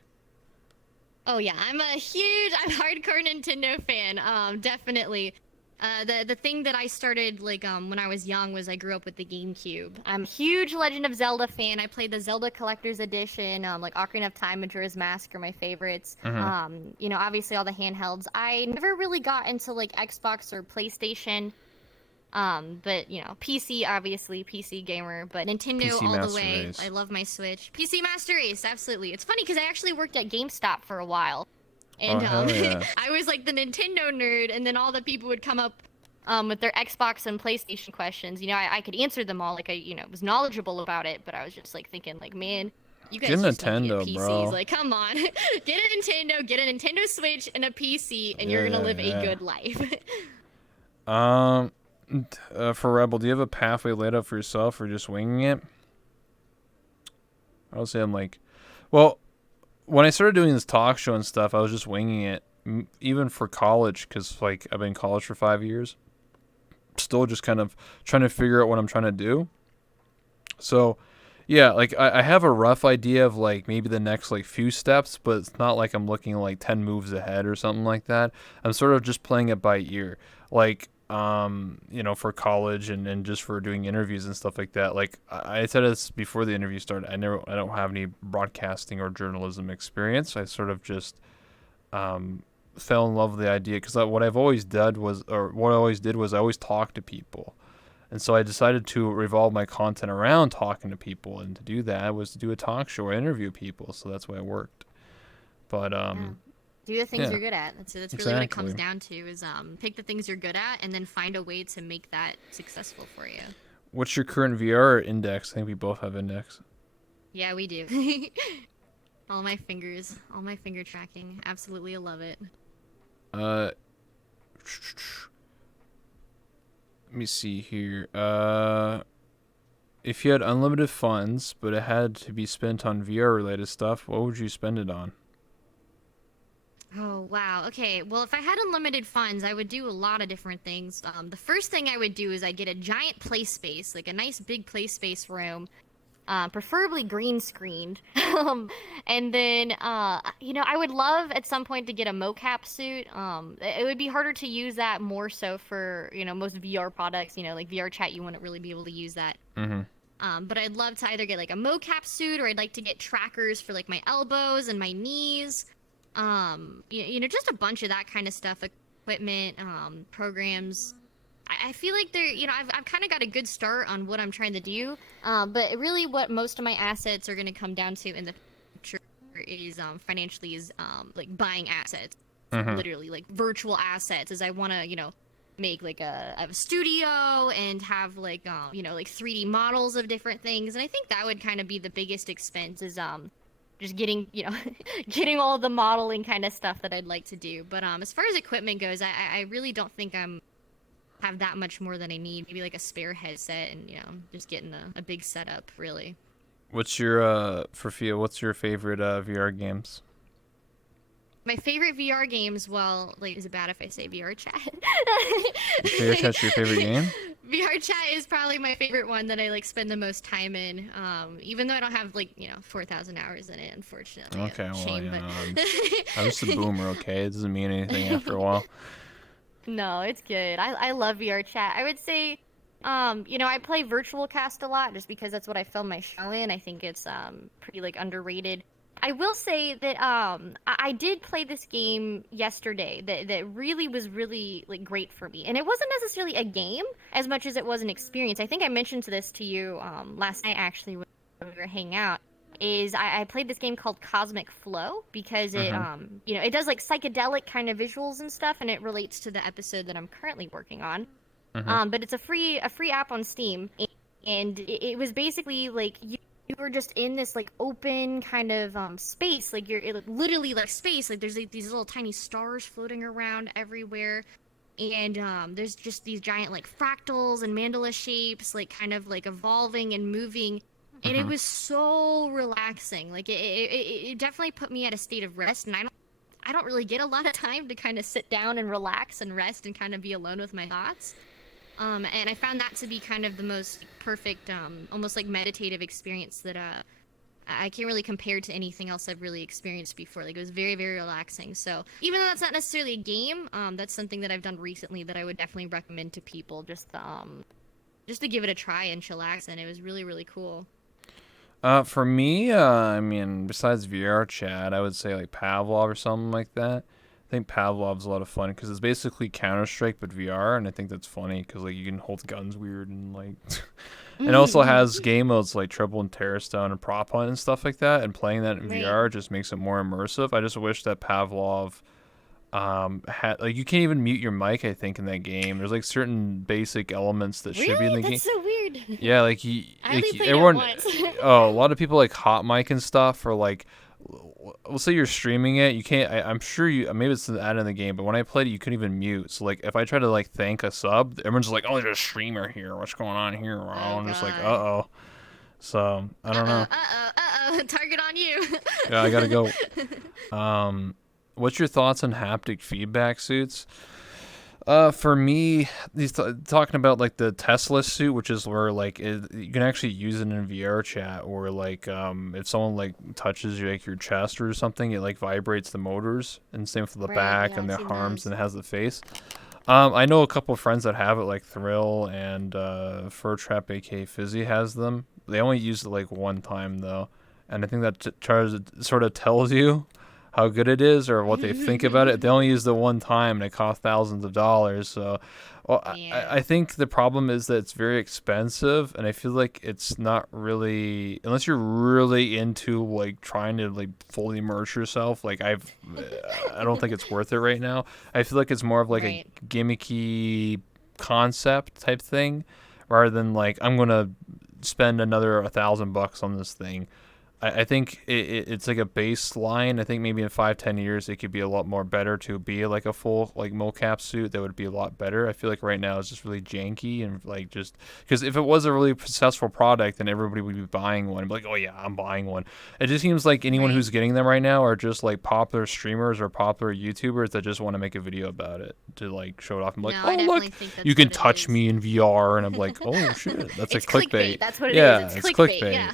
Oh yeah, I'm hardcore Nintendo fan. Definitely. The thing that I started like when I was young was I grew up with the GameCube. I'm a huge Legend of Zelda fan. And I played the Zelda Collector's Edition, like Ocarina of Time, Majora's Mask are my favorites. Mhm. You know, obviously all the handhelds. I never really got into like Xbox or PlayStation. But you know, PC obviously, PC gamer, but Nintendo PC all the Master way. Race. I love my Switch. PC Master Race, absolutely. It's funny because I actually worked at GameStop for a while. and hell yeah. I was like the Nintendo nerd, and then all the people would come up with their Xbox and PlayStation questions. You know, I could answer them all, like I, you know, was knowledgeable about it, but I was just like thinking, like, man, you guys Get a just need to Nintendo, get PCs. bro. Like, come on, get a Nintendo Switch and a PC, and you're gonna live Yeah. a good life. For Rebel, do you have a pathway laid out for yourself, or just winging it? I would say I'm like, well, when I started doing this talk show and stuff, I was just winging it, even for college, because like I've been in college for 5 years. Still just kind of trying to figure out what I'm trying to do. So, yeah, like I have a rough idea of like maybe the next like few steps, but it's not like I'm looking like 10 moves ahead or something like that. I'm sort of just playing it by ear. Like, you know, for college and just for doing interviews and stuff like that. Like I said this before the interview started, I don't have any broadcasting or journalism experience. I sort of just fell in love with the idea because what I always did was I always talked to people. And so I decided to revolve my content around talking to people, and to do that was to do a talk show or interview people. So that's why I worked. But Do the things Yeah. you're good at. That's really what it comes Exactly. down to is pick the things you're good at and then find a way to make that successful for you. what's your current VR index? I think we both have index. Yeah, we do. all my finger tracking. Absolutely love it. Let me see here. If you had unlimited funds, but it had to be spent on VR related stuff, what would you spend it on? Oh, wow. Okay. Well, if I had unlimited funds, I would do a lot of different things. The first thing I would do is I'd get a giant play space, like a nice big play space room, Preferably green screened. And then, you know, I would love at some point to get a mocap suit. It would be harder to use that more so for, you know, most VR products, you know, like VR chat, you wouldn't really be able to use that. Mm-hmm. But I'd love to either get like a mocap suit or I'd like to get trackers for like my elbows and my knees. You know, just a bunch of that kind of stuff, equipment, programs. I feel like they're, you know, I've kind of got a good start on what I'm trying to do. But really what most of my assets are going to come down to in the future is, financially is, like buying assets, Mhm. literally like virtual assets, as I want to, you know, make like a studio and have like, you know, like 3D models of different things. And I think that would kind of be the biggest expense is, just getting, you know, getting all the modeling kind of stuff that I'd like to do. But as far as equipment goes, I really don't think have that much more than I need. Maybe like a spare headset and, you know, just getting a big setup, really. What's your for Phia? What's your favorite VR games? My favorite VR games, well, like, is it bad if I say VR chat? VR Chat's your favorite game? VR chat is probably my favorite one that I like spend the most time in. Even though I don't have like, you know, 4,000 hours in it, unfortunately. Okay, well, Shame, you but know, I'm just a boomer, okay? It doesn't mean anything after a while. No, it's good. I love VR chat. I would say, you know, I play virtual cast a lot just because that's what I film my show in. I think it's pretty like underrated. I will say that I did play this game yesterday that really was really like great for me, and it wasn't necessarily a game as much as it was an experience. I think I mentioned this to you last night actually when we were hanging out. Is I played this game called Cosmic Flow because it you know, it does like psychedelic kind of visuals and stuff, and it relates to the episode that I'm currently working on. But it's a free app on Steam, and it was basically like you were just in this like open kind of space, like literally like space, like there's like, these little tiny stars floating around everywhere, and there's just these giant like fractals and mandala shapes, like kind of like evolving and moving, and it was so relaxing. Like it definitely put me at a state of rest, and I don't really get a lot of time to kind of sit down and relax and rest and kind of be alone with my thoughts. And I found that to be kind of the most perfect, almost like meditative experience that I can't really compare to anything else I've really experienced before. Like, it was very, very relaxing. So even though that's not necessarily a game, that's something that I've done recently that I would definitely recommend to people, just to give it a try and chillax. And it was really, really cool. For me, I mean, besides VR chat, I would say like Pavlov or something like that. I think Pavlov's a lot of fun because it's basically Counter Strike but VR, and I think that's funny because like you can hold guns weird and like, and it also has game modes like Triple and Terrorist Down and Prop Hunt and stuff like that. And playing that in Right. VR just makes it more immersive. I just wish that Pavlov had like you can't even mute your mic. I think in that game, there's like certain basic elements that should be in the game. That's so weird. Yeah, like I like only played everyone. it once. Oh, a lot of people like hot mic and stuff, or like, we'll say you're streaming it. You can't. I'm sure you. Maybe it's the ad in the game, but when I played it, you couldn't even mute. So like, if I try to like thank a sub, everyone's just like, "Oh, there's a streamer here. What's going on here?" Oh, I'm just like, God. "Uh-oh." So I don't know. Target on you. Yeah, I gotta go. What's your thoughts on haptic feedback suits? For me, he's talking about like the Tesla suit, which is where like you can actually use it in VR chat, or like if someone like touches you, like your chest or something, it like vibrates the motors, and same for the Right, back yeah, and the I've seen arms, those. and it has the face. I know a couple of friends that have it, like Thrill and Fur Trap, aka Fizzy, has them. They only use it like one time though, and I think that sort of tells you how good it is or what they think about it. They only use it one time and it costs thousands of dollars. So, well, Yeah. I think the problem is that it's very expensive, and I feel like it's not really, unless you're really into like trying to like fully immerse yourself. Like I don't think it's worth it right now. I feel like it's more of like Right. a gimmicky concept type thing, rather than like I'm gonna spend another $1,000 on this thing. I think it's like a baseline. I think maybe in 5-10 years it could be a lot more better to be like a full like mocap suit that would be a lot better. I feel like right now it's just really janky and like just because if it was a really successful product then everybody would be buying one and be like, oh yeah, I'm buying one. It just seems like anyone Right. who's getting them right now are just like popular streamers or popular YouTubers that just want to make a video about it to like show it off and be like, No, I oh definitely look, think that's you can what it touch is. me in VR, and I'm like, oh shit, that's It's like clickbait. That's what it Yeah, is. it's Clickbait. clickbait. Yeah.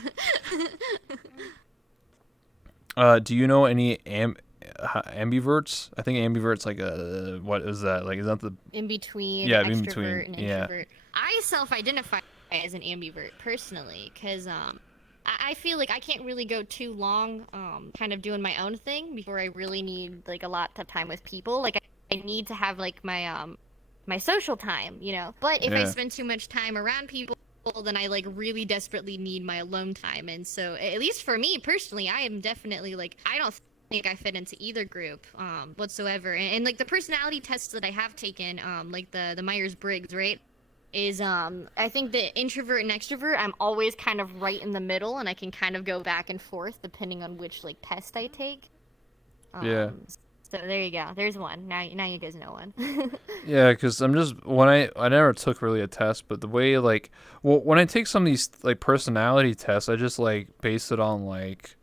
Do you know any ambiverts? I think ambivert's like a what is that? Like is that the In between Yeah, in extrovert between, and yeah. introvert. I self-identify as an ambivert personally, because I feel like I can't really go too long kind of doing my own thing before I really need like a lot of time with people. Like I need to have like my social time, you know. But if I Yeah. spend too much time around people, then I like really desperately need my alone time. And so at least for me personally, I am definitely like I don't think I fit into either group whatsoever. And like the personality tests that I have taken, like the Myers-Briggs, right? Is I think the introvert and extrovert, I'm always kind of right in the middle, and I can kind of go back and forth depending on which like test I take. Yeah. So there you go. There's one. Now you guys know one. Yeah, because I'm just when I never took really a test, but the way like when I take some of these like personality tests, I just like base it on like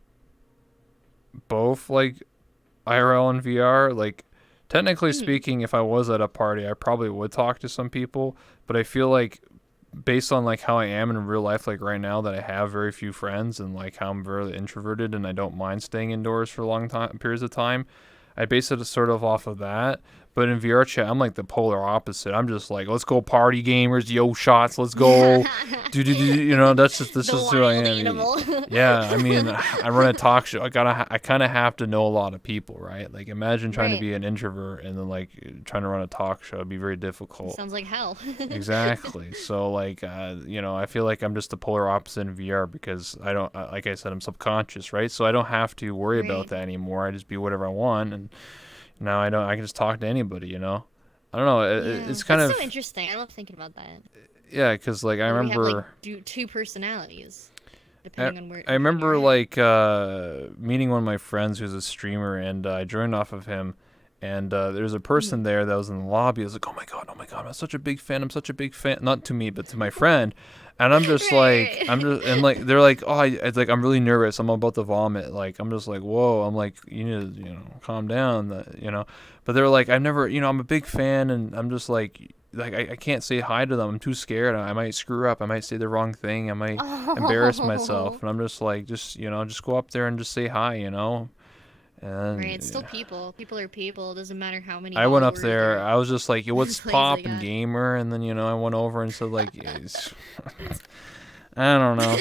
both like IRL and VR. Like technically speaking, if I was at a party, I probably would talk to some people, but I feel like based on like how I am in real life, like right now that I have very few friends and like how I'm very introverted and I don't mind staying indoors for long time periods of time, I base it sort of off of that. But in VR chat, I'm like the polar opposite. I'm just like, let's go party gamers, yo shots, let's go, you know. That's just The who I wild am. animal. Yeah, I mean, I run a talk show. I kind of have to know a lot of people, right? Like, imagine trying to Right. be an introvert and then like trying to run a talk show. It'd be very difficult. Sounds like hell. Exactly. So like, you know, I feel like I'm just the polar opposite in VR because I don't, like I said, I'm subconscious, right? So I don't have to worry about Right. that anymore. I just be whatever I want, and now I don't. I can just talk to anybody, you know. I don't know. It's kind That's of so interesting. I love thinking about that. yeah, because like I Where we remember. have, like, two personalities, depending on where. I remember like meeting one of my friends who's a streamer, and I joined off of him. And there's a person there that was in the lobby. I was like, oh my god, I'm such a big fan. I'm such a big fan. Not to me, but to my friend. And I'm just Right, like, right. I'm just, and like, they're like, oh, it's like, I'm really nervous. I'm about to vomit. Like, I'm just like, whoa. I'm like, you need to, calm down, you know. But they're like, I've never, I'm a big fan, and I'm just like, like I can't say hi to them. I'm too scared. I might screw up. I might say the wrong thing. I might embarrass Oh. myself. And I'm just like, just just go up there and just say hi. Right, it's still And people. People are people. It doesn't matter how many I went up followers there. or I was just like, "Yo, what's plays they poppin', got. gamer?" And then I went over and said like, I don't know.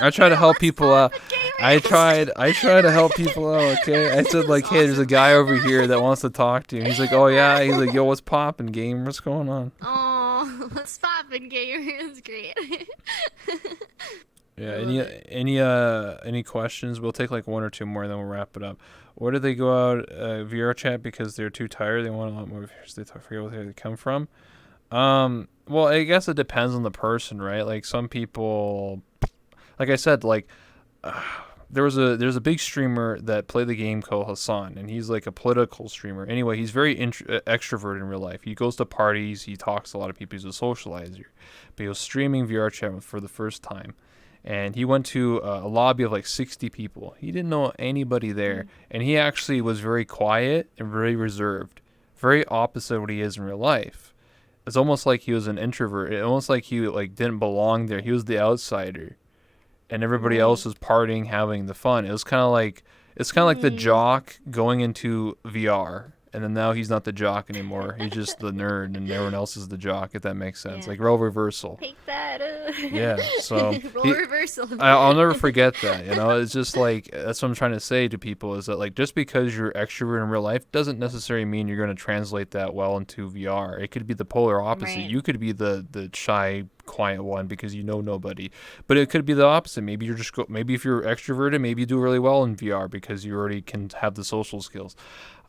I try to help What's people out. poppin', I gamers? try to help people out. Okay, I said like, That's "Hey, there's a awesome. guy over here that wants to talk to you." And he's like, "Oh yeah." He's like, "Yo, what's poppin', gamer? What's going on?" Oh, what's poppin', gamer? That's great. Yeah. I love it. Any questions? We'll take like one or two more, then we'll wrap it up. Or did they go out VR chat because they're too tired? They want a lot more viewers. They forget where they come from. Well, I guess it depends on the person, right? Like some people, like I said, like there's a big streamer that played the game called Hassan, and he's like a political streamer. Anyway, he's very extrovert in real life. He goes to parties, he talks to a lot of people. He's a socializer. But he was streaming VR chat for the first time, and he went to a lobby of like 60 people. He didn't know anybody there, and he actually was very quiet and very reserved, very opposite of what he is in real life. It's almost like he was an introvert. It almost like he like didn't belong there. He was the outsider, and everybody else Right. was partying, having the fun. It was kind of like the Hmm. jock going into VR, and then now he's not the jock anymore. He's just the nerd, and everyone else is the jock. If that makes sense, Yeah. like role reversal. Take that. Yeah. So Role he, reversal. I'll never forget that. It's just like that's what I'm trying to say to people is that like just because you're extrovert in real life doesn't necessarily mean you're going to translate that well into VR. It could be the polar opposite. Right. You could be the shy, quiet one because you know nobody, but it could be the opposite. Maybe you're just maybe if you're extroverted, maybe you do really well in VR because you already can have the social skills.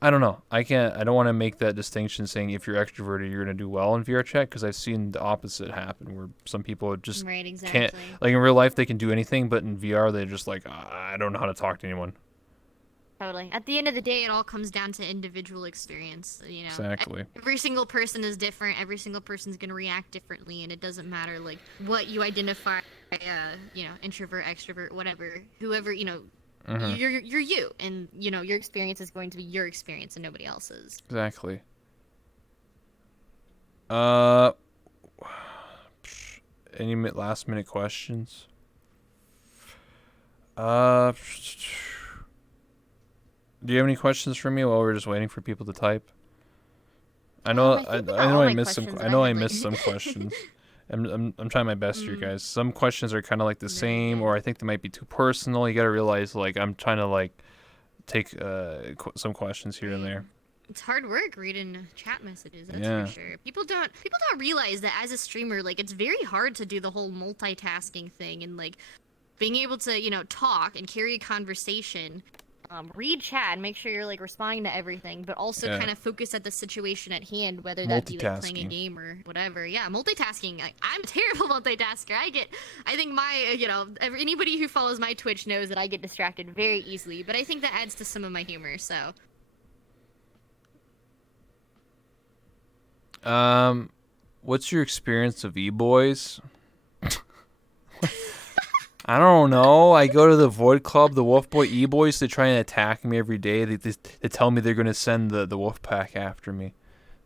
I don't know. I can't. I don't want to make that distinction saying if you're extroverted, you're gonna do well in VR chat because I've seen the opposite happen where some people just Right, can't. exactly. Like in real life, they can do anything, but in VR, they're just like, I don't know how to talk to anyone. Totally. At the end of the day, it all comes down to individual experience. Exactly. Every single person is different. Every single person's gonna react differently, and it doesn't matter like what you identify, introvert, extrovert, whatever, whoever, Hmm. you're you, and your experience is going to be your experience and nobody else's. Exactly. Uh, any last minute questions? Uh, do you have any questions for me while we're just waiting for people to type? I think I about know all I my missed some. questions I that I know I had, missed some questions. I'm trying my best here, Mm, guys. Some questions are kind of like the no, you're same, good. or I think they might be too personal. You got to realize, like, I'm trying to like take some questions here and Right. there. It's hard work reading chat messages, that's for Yeah, sure. People don't realize that as a streamer, like it's very hard to do the whole multitasking thing and like being able to, talk and carry a conversation. read chat and make sure you're like responding to everything, but also yeah. kind of focus at the situation at hand, whether that be like playing a Multitasking. Game or whatever. Yeah, multitasking. I'm a terrible multitasker. I think anybody who follows my Twitch knows that I get distracted very easily, but I think that adds to some of my humor. So What's your experience of e-boys? I don't know. I go to the Void Club, the Wolf Boy e-boys. They try and attack me every day. They tell me they're gonna send the Wolf Pack after me.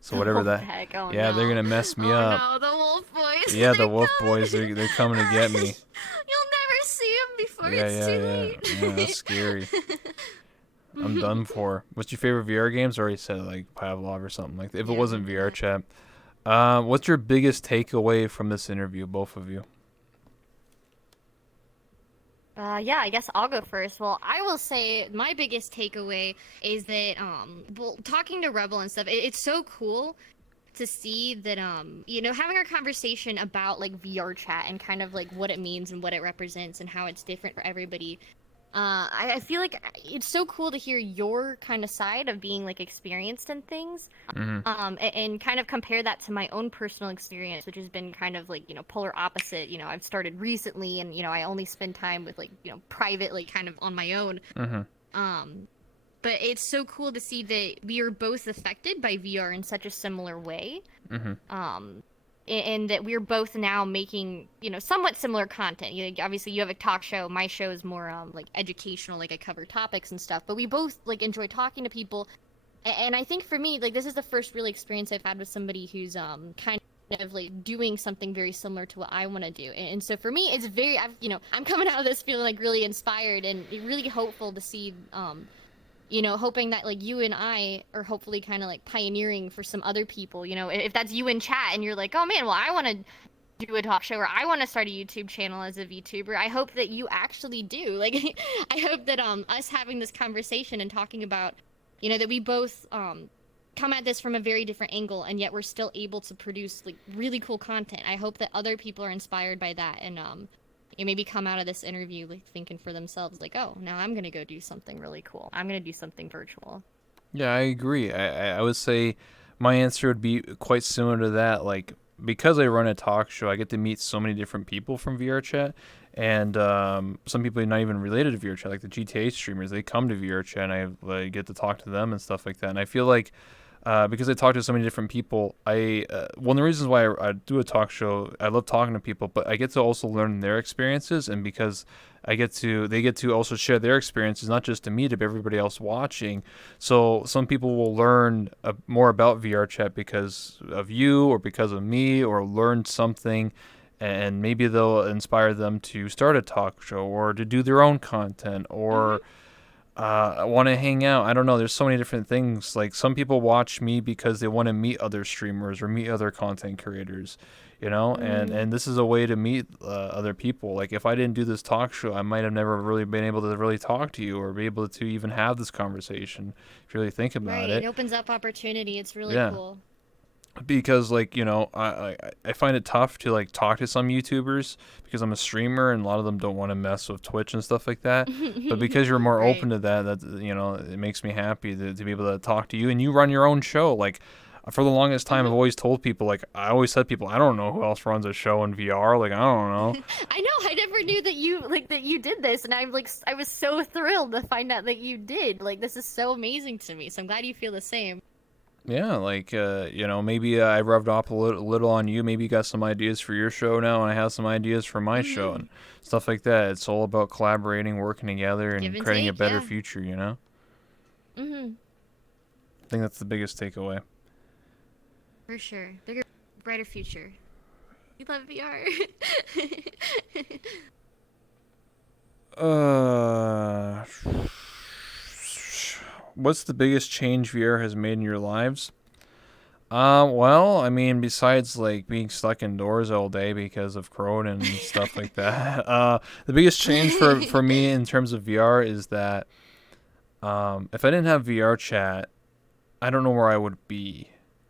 So whatever oh that. heck, oh Yeah, they're no. gonna mess me oh up. no, the wolf boys. Yeah, the They're Wolf coming. Boys. They're coming to get me. You'll never see them before Yeah, it's too yeah. late. That's scary. I'm done for. What's your favorite VR games? I already said like Pavlov or something like that. If it Yeah, wasn't remember VR that. chat. What's your biggest takeaway from this interview, both of you? Yeah, I guess I'll go first. Well, I will say my biggest takeaway is that well, talking to Rebel and stuff, it's so cool to see that having our conversation about like VR chat and kind of like what it means and what it represents and how it's different for everybody. I feel like it's so cool to hear your kind of side of being like experienced in things, Mm-hmm. and kind of compare that to my own personal experience, which has been kind of like polar opposite. I've started recently, and I only spend time with like private, like kind of on my own. Mm-hmm. Um, but it's so cool to see that we are both affected by VR in such a similar way. Mm-hmm. And that we're both now making, somewhat similar content. Obviously, you have a talk show. My show is more like educational, like I cover topics and stuff. But we both like enjoy talking to people And I think for me, like this is the first real experience I've had with somebody who's kind of like doing something very similar to what I want to do. And so for me, it's very I'm coming out of this feeling like really inspired and really hopeful to see hoping that like you and I are hopefully kind of like pioneering for some other people. If that's you in chat and you're like, oh man, well I want to do a talk show or I want to start a YouTube channel as a VTuber. I hope that you actually do. Like, I hope that us having this conversation and talking about, that we both come at this from a very different angle and yet we're still able to produce like really cool content. I hope that other people are inspired by that and maybe come out of this interview like thinking for themselves like, oh, now I'm gonna go do something really cool. I'm gonna do something virtual. Yeah, I agree. I would say my answer would be quite similar to that. Like, because I run a talk show, I get to meet so many different people from VR chat, and some people are not even related to VR chat, like the GTA streamers. They come to VR chat, and I like, get to talk to them and stuff like that. And I feel like because I talk to so many different people, one of the reasons why I do a talk show, I love talking to people, but I get to also learn their experiences, and because they get to also share their experiences, not just to me, but everybody else watching. So some people will learn more about VR chat because of you or because of me, or learn something, and maybe they'll inspire them to start a talk show or to do their own content or want to hang out. I don't know. There's so many different things. Like some people watch me because they want to meet other streamers or meet other content creators, and this is a way to meet other people. Like if I didn't do this talk show, I might have never really been able to really talk to you or be able to even have this conversation. If you really think about it, It opens up opportunity. It's really cool. Because I find it tough to like talk to some YouTubers because I'm a streamer and a lot of them don't want to mess with Twitch and stuff like that. But because you're more open to that, it makes me happy to be able to talk to you, and you run your own show. Like for the longest time, I've always told people, like I always said, people, I don't know who else runs a show in VR. Like I don't know. I know. I never knew that you did this, and I was so thrilled to find out that you did. Like this is so amazing to me. So I'm glad you feel the same. Yeah, like, maybe I rubbed off a little on you. Maybe you got some ideas for your show now, and I have some ideas for my show and stuff like that. It's all about collaborating, working together, and creating a better future, Mm-hmm. I think that's the biggest takeaway. For sure. Bigger, brighter future. We love VR. What's the biggest change VR has made in your lives? Well, I mean, besides like being stuck indoors all day because of Corona and stuff like that, the biggest change for me in terms of VR is that if I didn't have VR chat, I don't know where I would be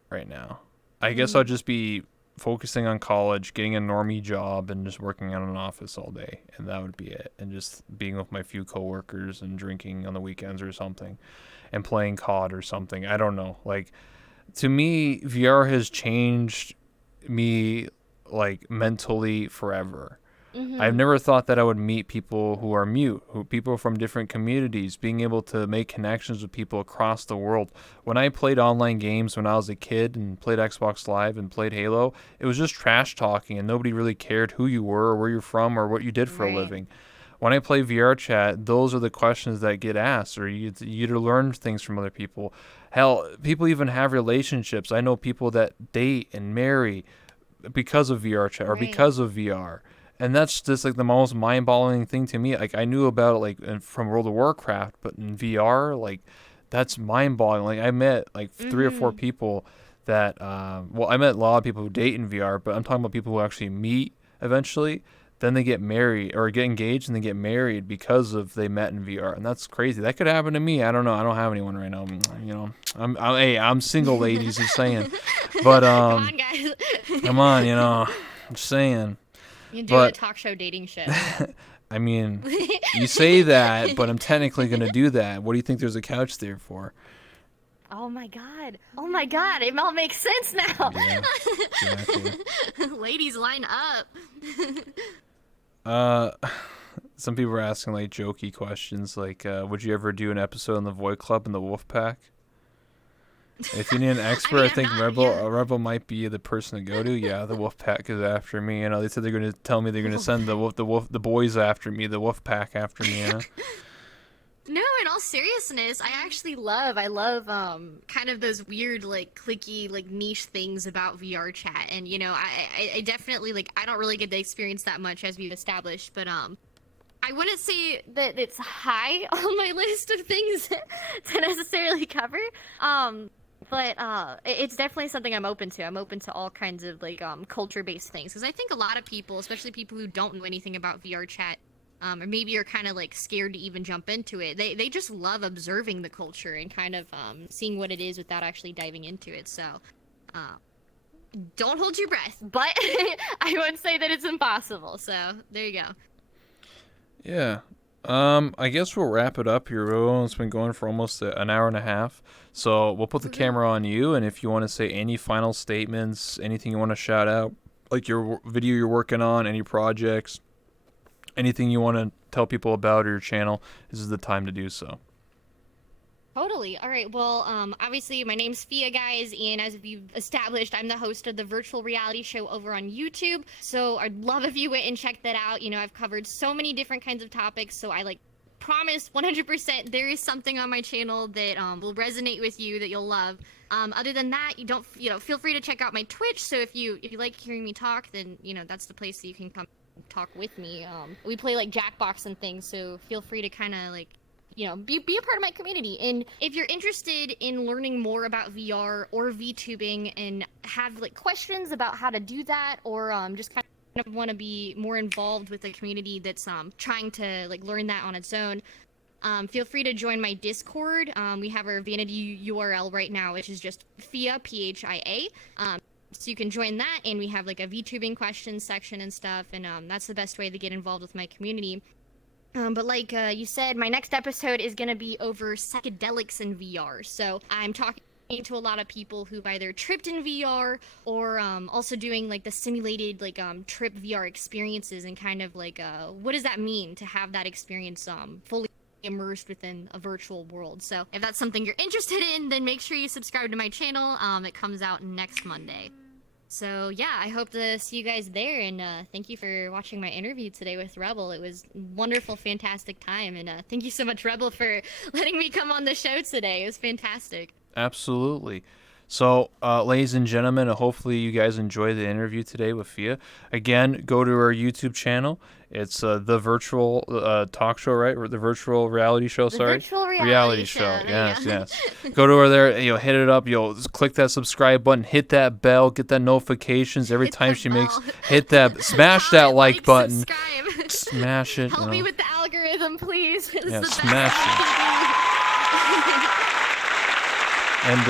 right now. I guess I'd just be focusing on college, getting a normie job, and just working in an office all day, and that would be it. And just being with my few coworkers and drinking on the weekends or something, and playing COD or something. I don't know. Like, to me, VR has changed me like mentally forever. I've never thought that I would meet people who are mute, people from different communities, being able to make connections with people across the world. When I played online games when I was a kid and played Xbox Live and played Halo, it was just trash talking and nobody really cared who you were or where you're from or what you did for a living. When I play VR chat, those are the questions that get asked, or you to learn things from other people. Hell, people even have relationships. I know people that date and marry because of VR chat or because of VR. And that's just like the most mind-boggling thing to me. Like I knew about it like from World of Warcraft, but in VR, like that's mind-boggling. Like I met like 3 or 4 people that, I met a lot of people who date in VR, but I'm talking about people who actually meet eventually. Then they get married or get engaged and they get married because of they met in VR, and that's crazy. That could happen to me. I don't know. I don't have anyone right now. I'm single, ladies. Just saying. But Come on, guys. come on, I'm just saying. You do a talk show dating show. I mean, you say that, but I'm technically going to do that. What do you think there's a couch there for? Oh my god. Oh my god. It all makes sense now. Yeah, exactly. Ladies, line up. Some people are asking like jokey questions like, would you ever do an episode on the Void Club and the Wolf Pack? If you need an expert, I think Rebel might be the person to go to. Yeah, the Wolf Pack is after me. They said they're going to tell me they're going to send the boys after me, the Wolf Pack after me. No, in all all seriousness, I love kind of those weird like clicky like niche things about VR chat, and you know I definitely like I don't really get to experience that much as we've established, but I wouldn't say that it's high on my list of things to necessarily cover. But it's definitely something I'm open to. I'm open to all kinds of like culture-based things, because I think a lot of people, especially people who don't know anything about VR chat, or maybe are kind of like scared to even jump into it. They just love observing the culture and kind of seeing what it is without actually diving into it. So, don't hold your breath. But I wouldn't say that it's impossible. So there you go. Yeah. I guess we'll wrap it up here. It's been going for almost an hour and a half. So we'll put the camera on you, and if you want to say any final statements, anything you want to shout out, like your video you're working on, any projects, anything you want to tell people about or your channel, this is the time to do so. Totally. All right. Well, obviously, my name's Phia, guys, and as we've established, I'm the host of the virtual reality show over on YouTube. So I'd love if you went and checked that out. You know, I've covered so many different kinds of topics, so I like promise 100% there is something on my channel that will resonate with you that you'll love. Other than that, feel free to check out my Twitch. So if you like hearing me talk, then that's the place that you can come talk with me. We play like Jackbox and things, so feel free to kind of like be a part of my community. And if you're interested in learning more about VR or VTubing and have like questions about how to do that, or just kind of want to be more involved with the community that's trying to like learn that on its own, feel free to join my Discord. We have our vanity URL right now, which is just Phia, Phia. So you can join that, and we have like a VTubing questions section and stuff, and that's the best way to get involved with my community. But like you said, my next episode is going to be over psychedelics in VR. So I'm talking to a lot of people who've either tripped in VR or also doing like the simulated like trip VR experiences, and kind of like what does that mean to have that experience fully immersed within a virtual world. So if that's something you're interested in, then make sure you subscribe to my channel. It comes out next Monday. So yeah, I hope to see you guys there, and thank you for watching my interview today with Rebel. It was a wonderful, fantastic time, and thank you so much, Rebel, for letting me come on the show today. It was fantastic. Absolutely. So, ladies and gentlemen, hopefully you guys enjoyed the interview today with Phia. Again, go to our YouTube channel. It's the virtual talk show, right? Or the virtual reality show, sorry. Virtual reality show. Yes. Go to over there, hit it up. Just click that subscribe button, hit that bell, get that notifications every time she makes. Hit that, smash that like button. Subscribe. Smash it. Help me with the algorithm, please. Yeah, smash it. And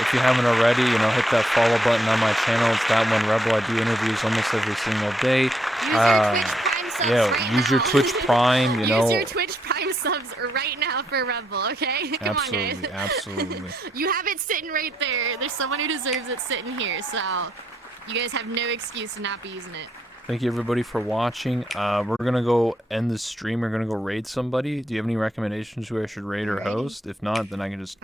if you haven't already, hit that follow button on my channel. It's that one, Rebel. I do interviews almost every single day. Use your Twitch Prime subs right now. Use your Twitch Prime subs right now for Rebel, okay? Come on, guys. Absolutely. You have it sitting right there. There's someone who deserves it sitting here, so you guys have no excuse to not be using it. Thank you, everybody, for watching. We're going to go end the stream. We're going to go raid somebody. Do you have any recommendations who I should raid or host? If not, then I can just